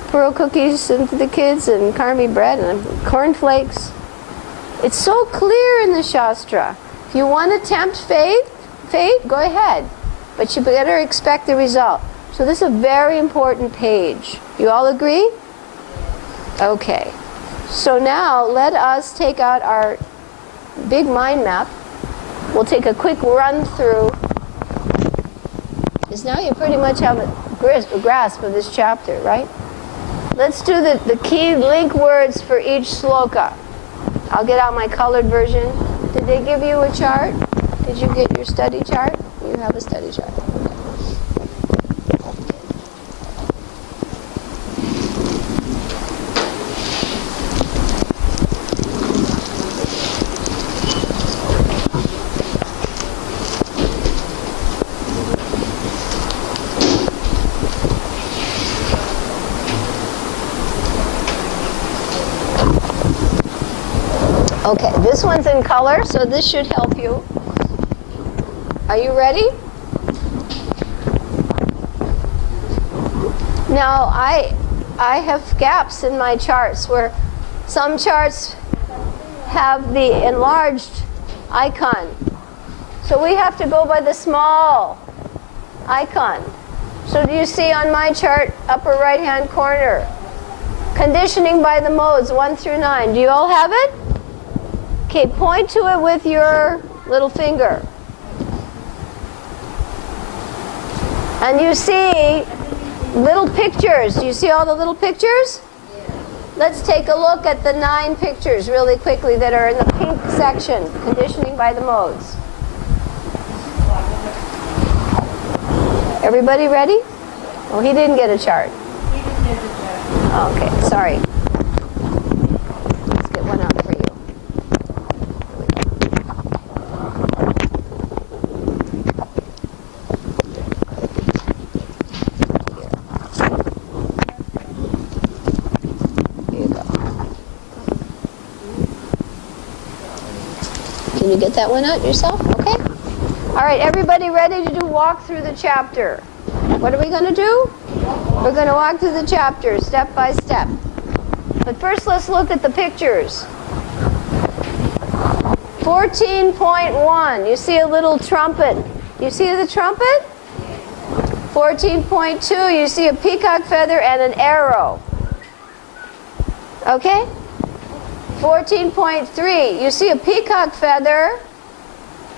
pearl cookies into the kids and karmi bread and cornflakes. It's so clear in the Shastra. If you want to tempt fate, go ahead. But you better expect the result. So this is a very important page. You all agree? Okay. So now let us take out our big mind map. We'll take a quick run through. Because now you pretty much have a grasp of this chapter, right? Let's do the key link words for each sloka. I'll get out my colored version. Did they give you a chart? Did you get your study chart? You have a study chart. Okay, this one's in color, so this should help you. Are you ready? Now, I have gaps in my charts where some charts have the enlarged icon. So we have to go by the small icon. So do you see on my chart, upper right-hand corner, conditioning by the modes 1 through 9. Do you all have it? Okay, point to it with your little finger. And you see little pictures. Do you see all the little pictures? Let's take a look at the 9 pictures really quickly that are in the pink section, conditioning by the modes. Everybody ready? Oh, he didn't get a chart. Okay, sorry. Let's get one out for you. Here you go. Can you get that one out yourself? Okay. All right, everybody ready to walk through the chapter? What are we going to do? We're going to walk through the chapter step by step. But first, let's look at the pictures. 14.1, you see a little trumpet. You see the trumpet? 14.2, you see a peacock feather and an arrow. Okay? 14.3, you see a peacock feather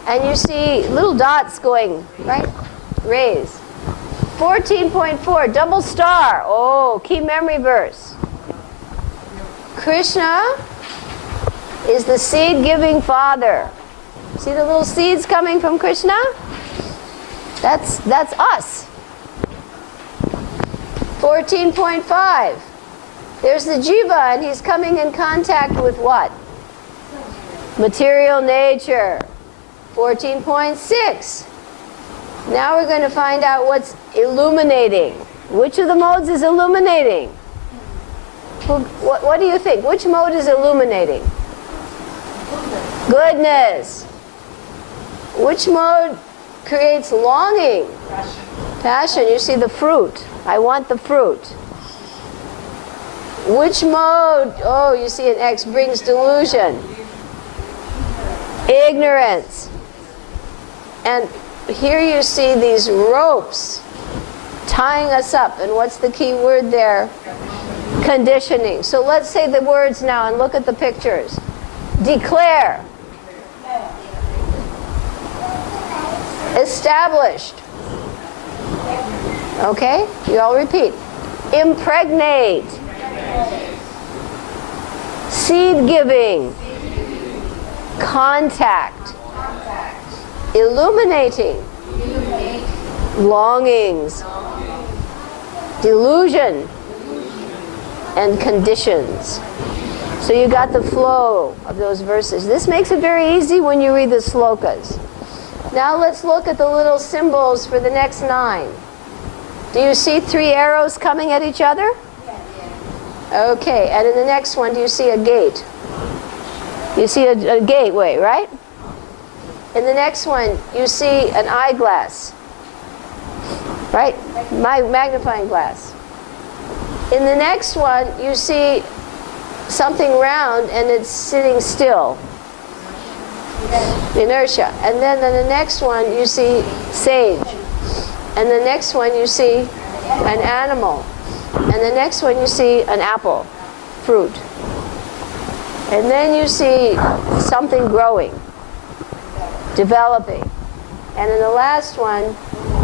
and you see little dots going, right? Rays. 14.4, double star. Oh, key memory verse. Krishna is the seed-giving father. See the little seeds coming from Krishna? That's us. 14.5. There's the jiva, and he's coming in contact with what? Material nature. 14.6. Now we're going to find out what's illuminating. Which of the modes is illuminating? What do you think? Which mode is illuminating? Goodness. Which mode creates longing? Passion. You see the fruit. I want the fruit. Which mode, oh, you see an X, brings delusion? Ignorance. And here you see these ropes tying us up. And what's the key word there? Conditioning. So let's say the words now and look at the pictures. Declare. Established. Okay? You all repeat. Impregnate. Seed giving. Contact. Illuminating. Longings. Delusion. And conditions. So you got the flow of those verses. This makes it very easy when you read the slokas. Now let's look at the little symbols for the next 9. Do you see 3 arrows coming at each other? Okay, and in the next one, do you see a gate? You see a gateway, right? In the next one, you see an eyeglass, right? My magnifying glass. In the next one, you see something round and it's sitting still. Inertia. And then in the next one, you see sage. And the next one, you see an animal. And the next one, you see an apple, fruit. And then you see something growing, developing. And in the last one,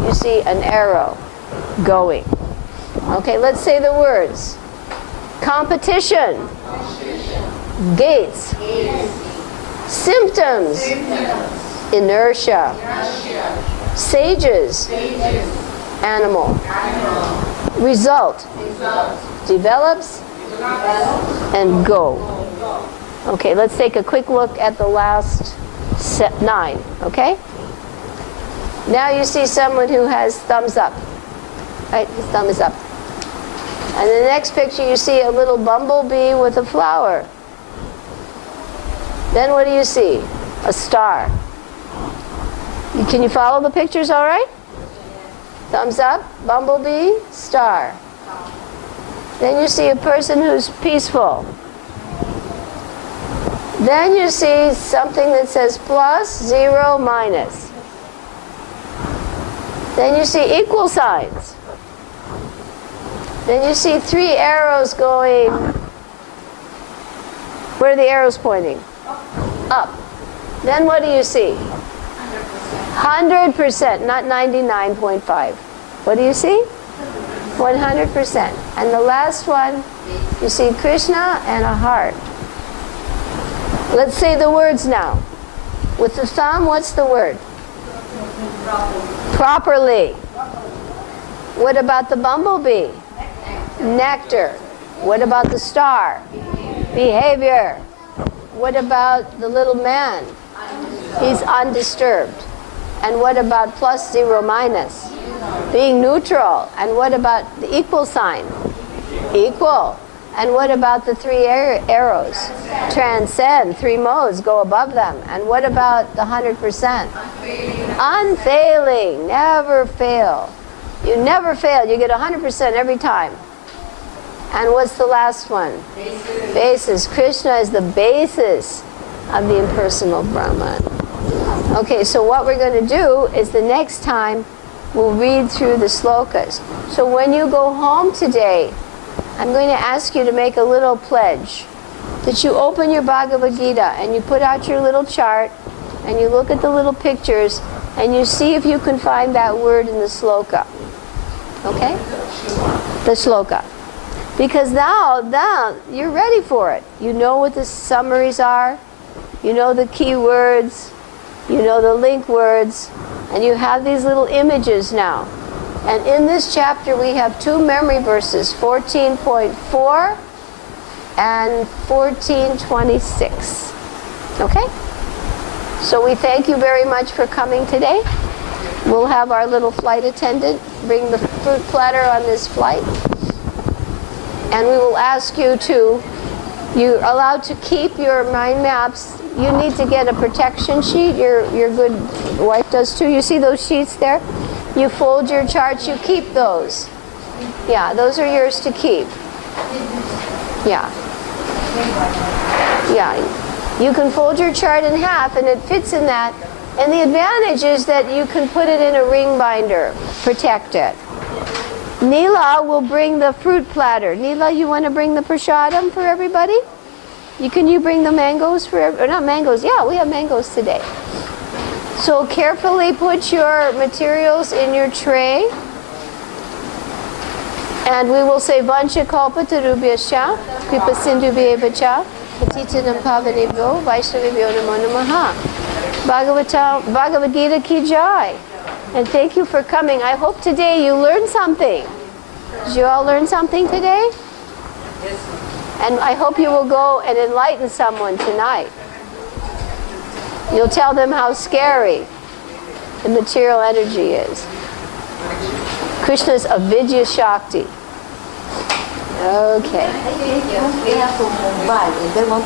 you see an arrow going. Okay, let's say the words. Competition. Gates. Symptoms. Inertia. Sages. Animal. Result. Develops. And go. Okay, let's take a quick look at the last 9, okay? Now you see someone who has thumbs up. Right, his thumb is up. And in the next picture you see a little bumblebee with a flower. Then what do you see? A star. Can you follow the pictures all right? Thumbs up, bumblebee, star. Then you see a person who's peaceful. Then you see something that says plus, 0, minus. Then you see equal signs. Then you see 3 arrows going. Where are the arrows pointing? Up. Then what do you see? 100%, not 99.5. What do you see? 100%. And the last one, you see Krishna and a heart. Let's say the words now. With the thumb, what's the word? Properly. What about the bumblebee? Nectar. What about the star? Behavior. What about the little man? He's undisturbed. And what about plus, 0, minus? Being neutral. And what about the equal sign? Equal. And what about the 3 arrows? Transcend. 3 modes. Go above them. And what about the 100%? Unfailing. Never fail. You never fail. You get 100% every time. And what's the last one? Basis. Krishna is the basis of the impersonal Brahman. Okay, so what we're going to do is the next time we'll read through the slokas. So when you go home today, I'm going to ask you to make a little pledge that you open your Bhagavad Gita and you put out your little chart and you look at the little pictures and you see if you can find that word in the sloka. Okay? The sloka. Because now you're ready for it. You know what the summaries are. You know the key words. You know the link words. And you have these little images now. And in this chapter we have 2 memory verses, 14.4 and 14.26. Okay? So we thank you very much for coming today. We'll have our little flight attendant bring the fruit platter on this flight. And we will ask you to, you're allowed to keep your mind maps. You need to get a protection sheet. Your good wife does too. You see those sheets there? You fold your charts, you keep those. Yeah, those are yours to keep. Yeah. Yeah. You can fold your chart in half and it fits in that. And the advantage is that you can put it in a ring binder, protect it. Neela will bring the fruit platter. Neela, you want to bring the prasadam for everybody? Can you bring the mangoes or not mangoes? Yeah, we have mangoes today. So carefully put your materials in your tray. And we will say Vancha Kalpa Tarubhyascha, Kripa Sindhu Bhevacha, Patitanam Pavanebhyo, Vaishnavibhyo Namo Namaha. Bhagavad Gita Ki Jai. And thank you for coming. I hope today you learned something. Did you all learn something today? Yes. And I hope you will go and enlighten someone tonight. You'll tell them how scary the material energy is. Krishna's avidya Shakti. Okay. We have to Mumbai. They want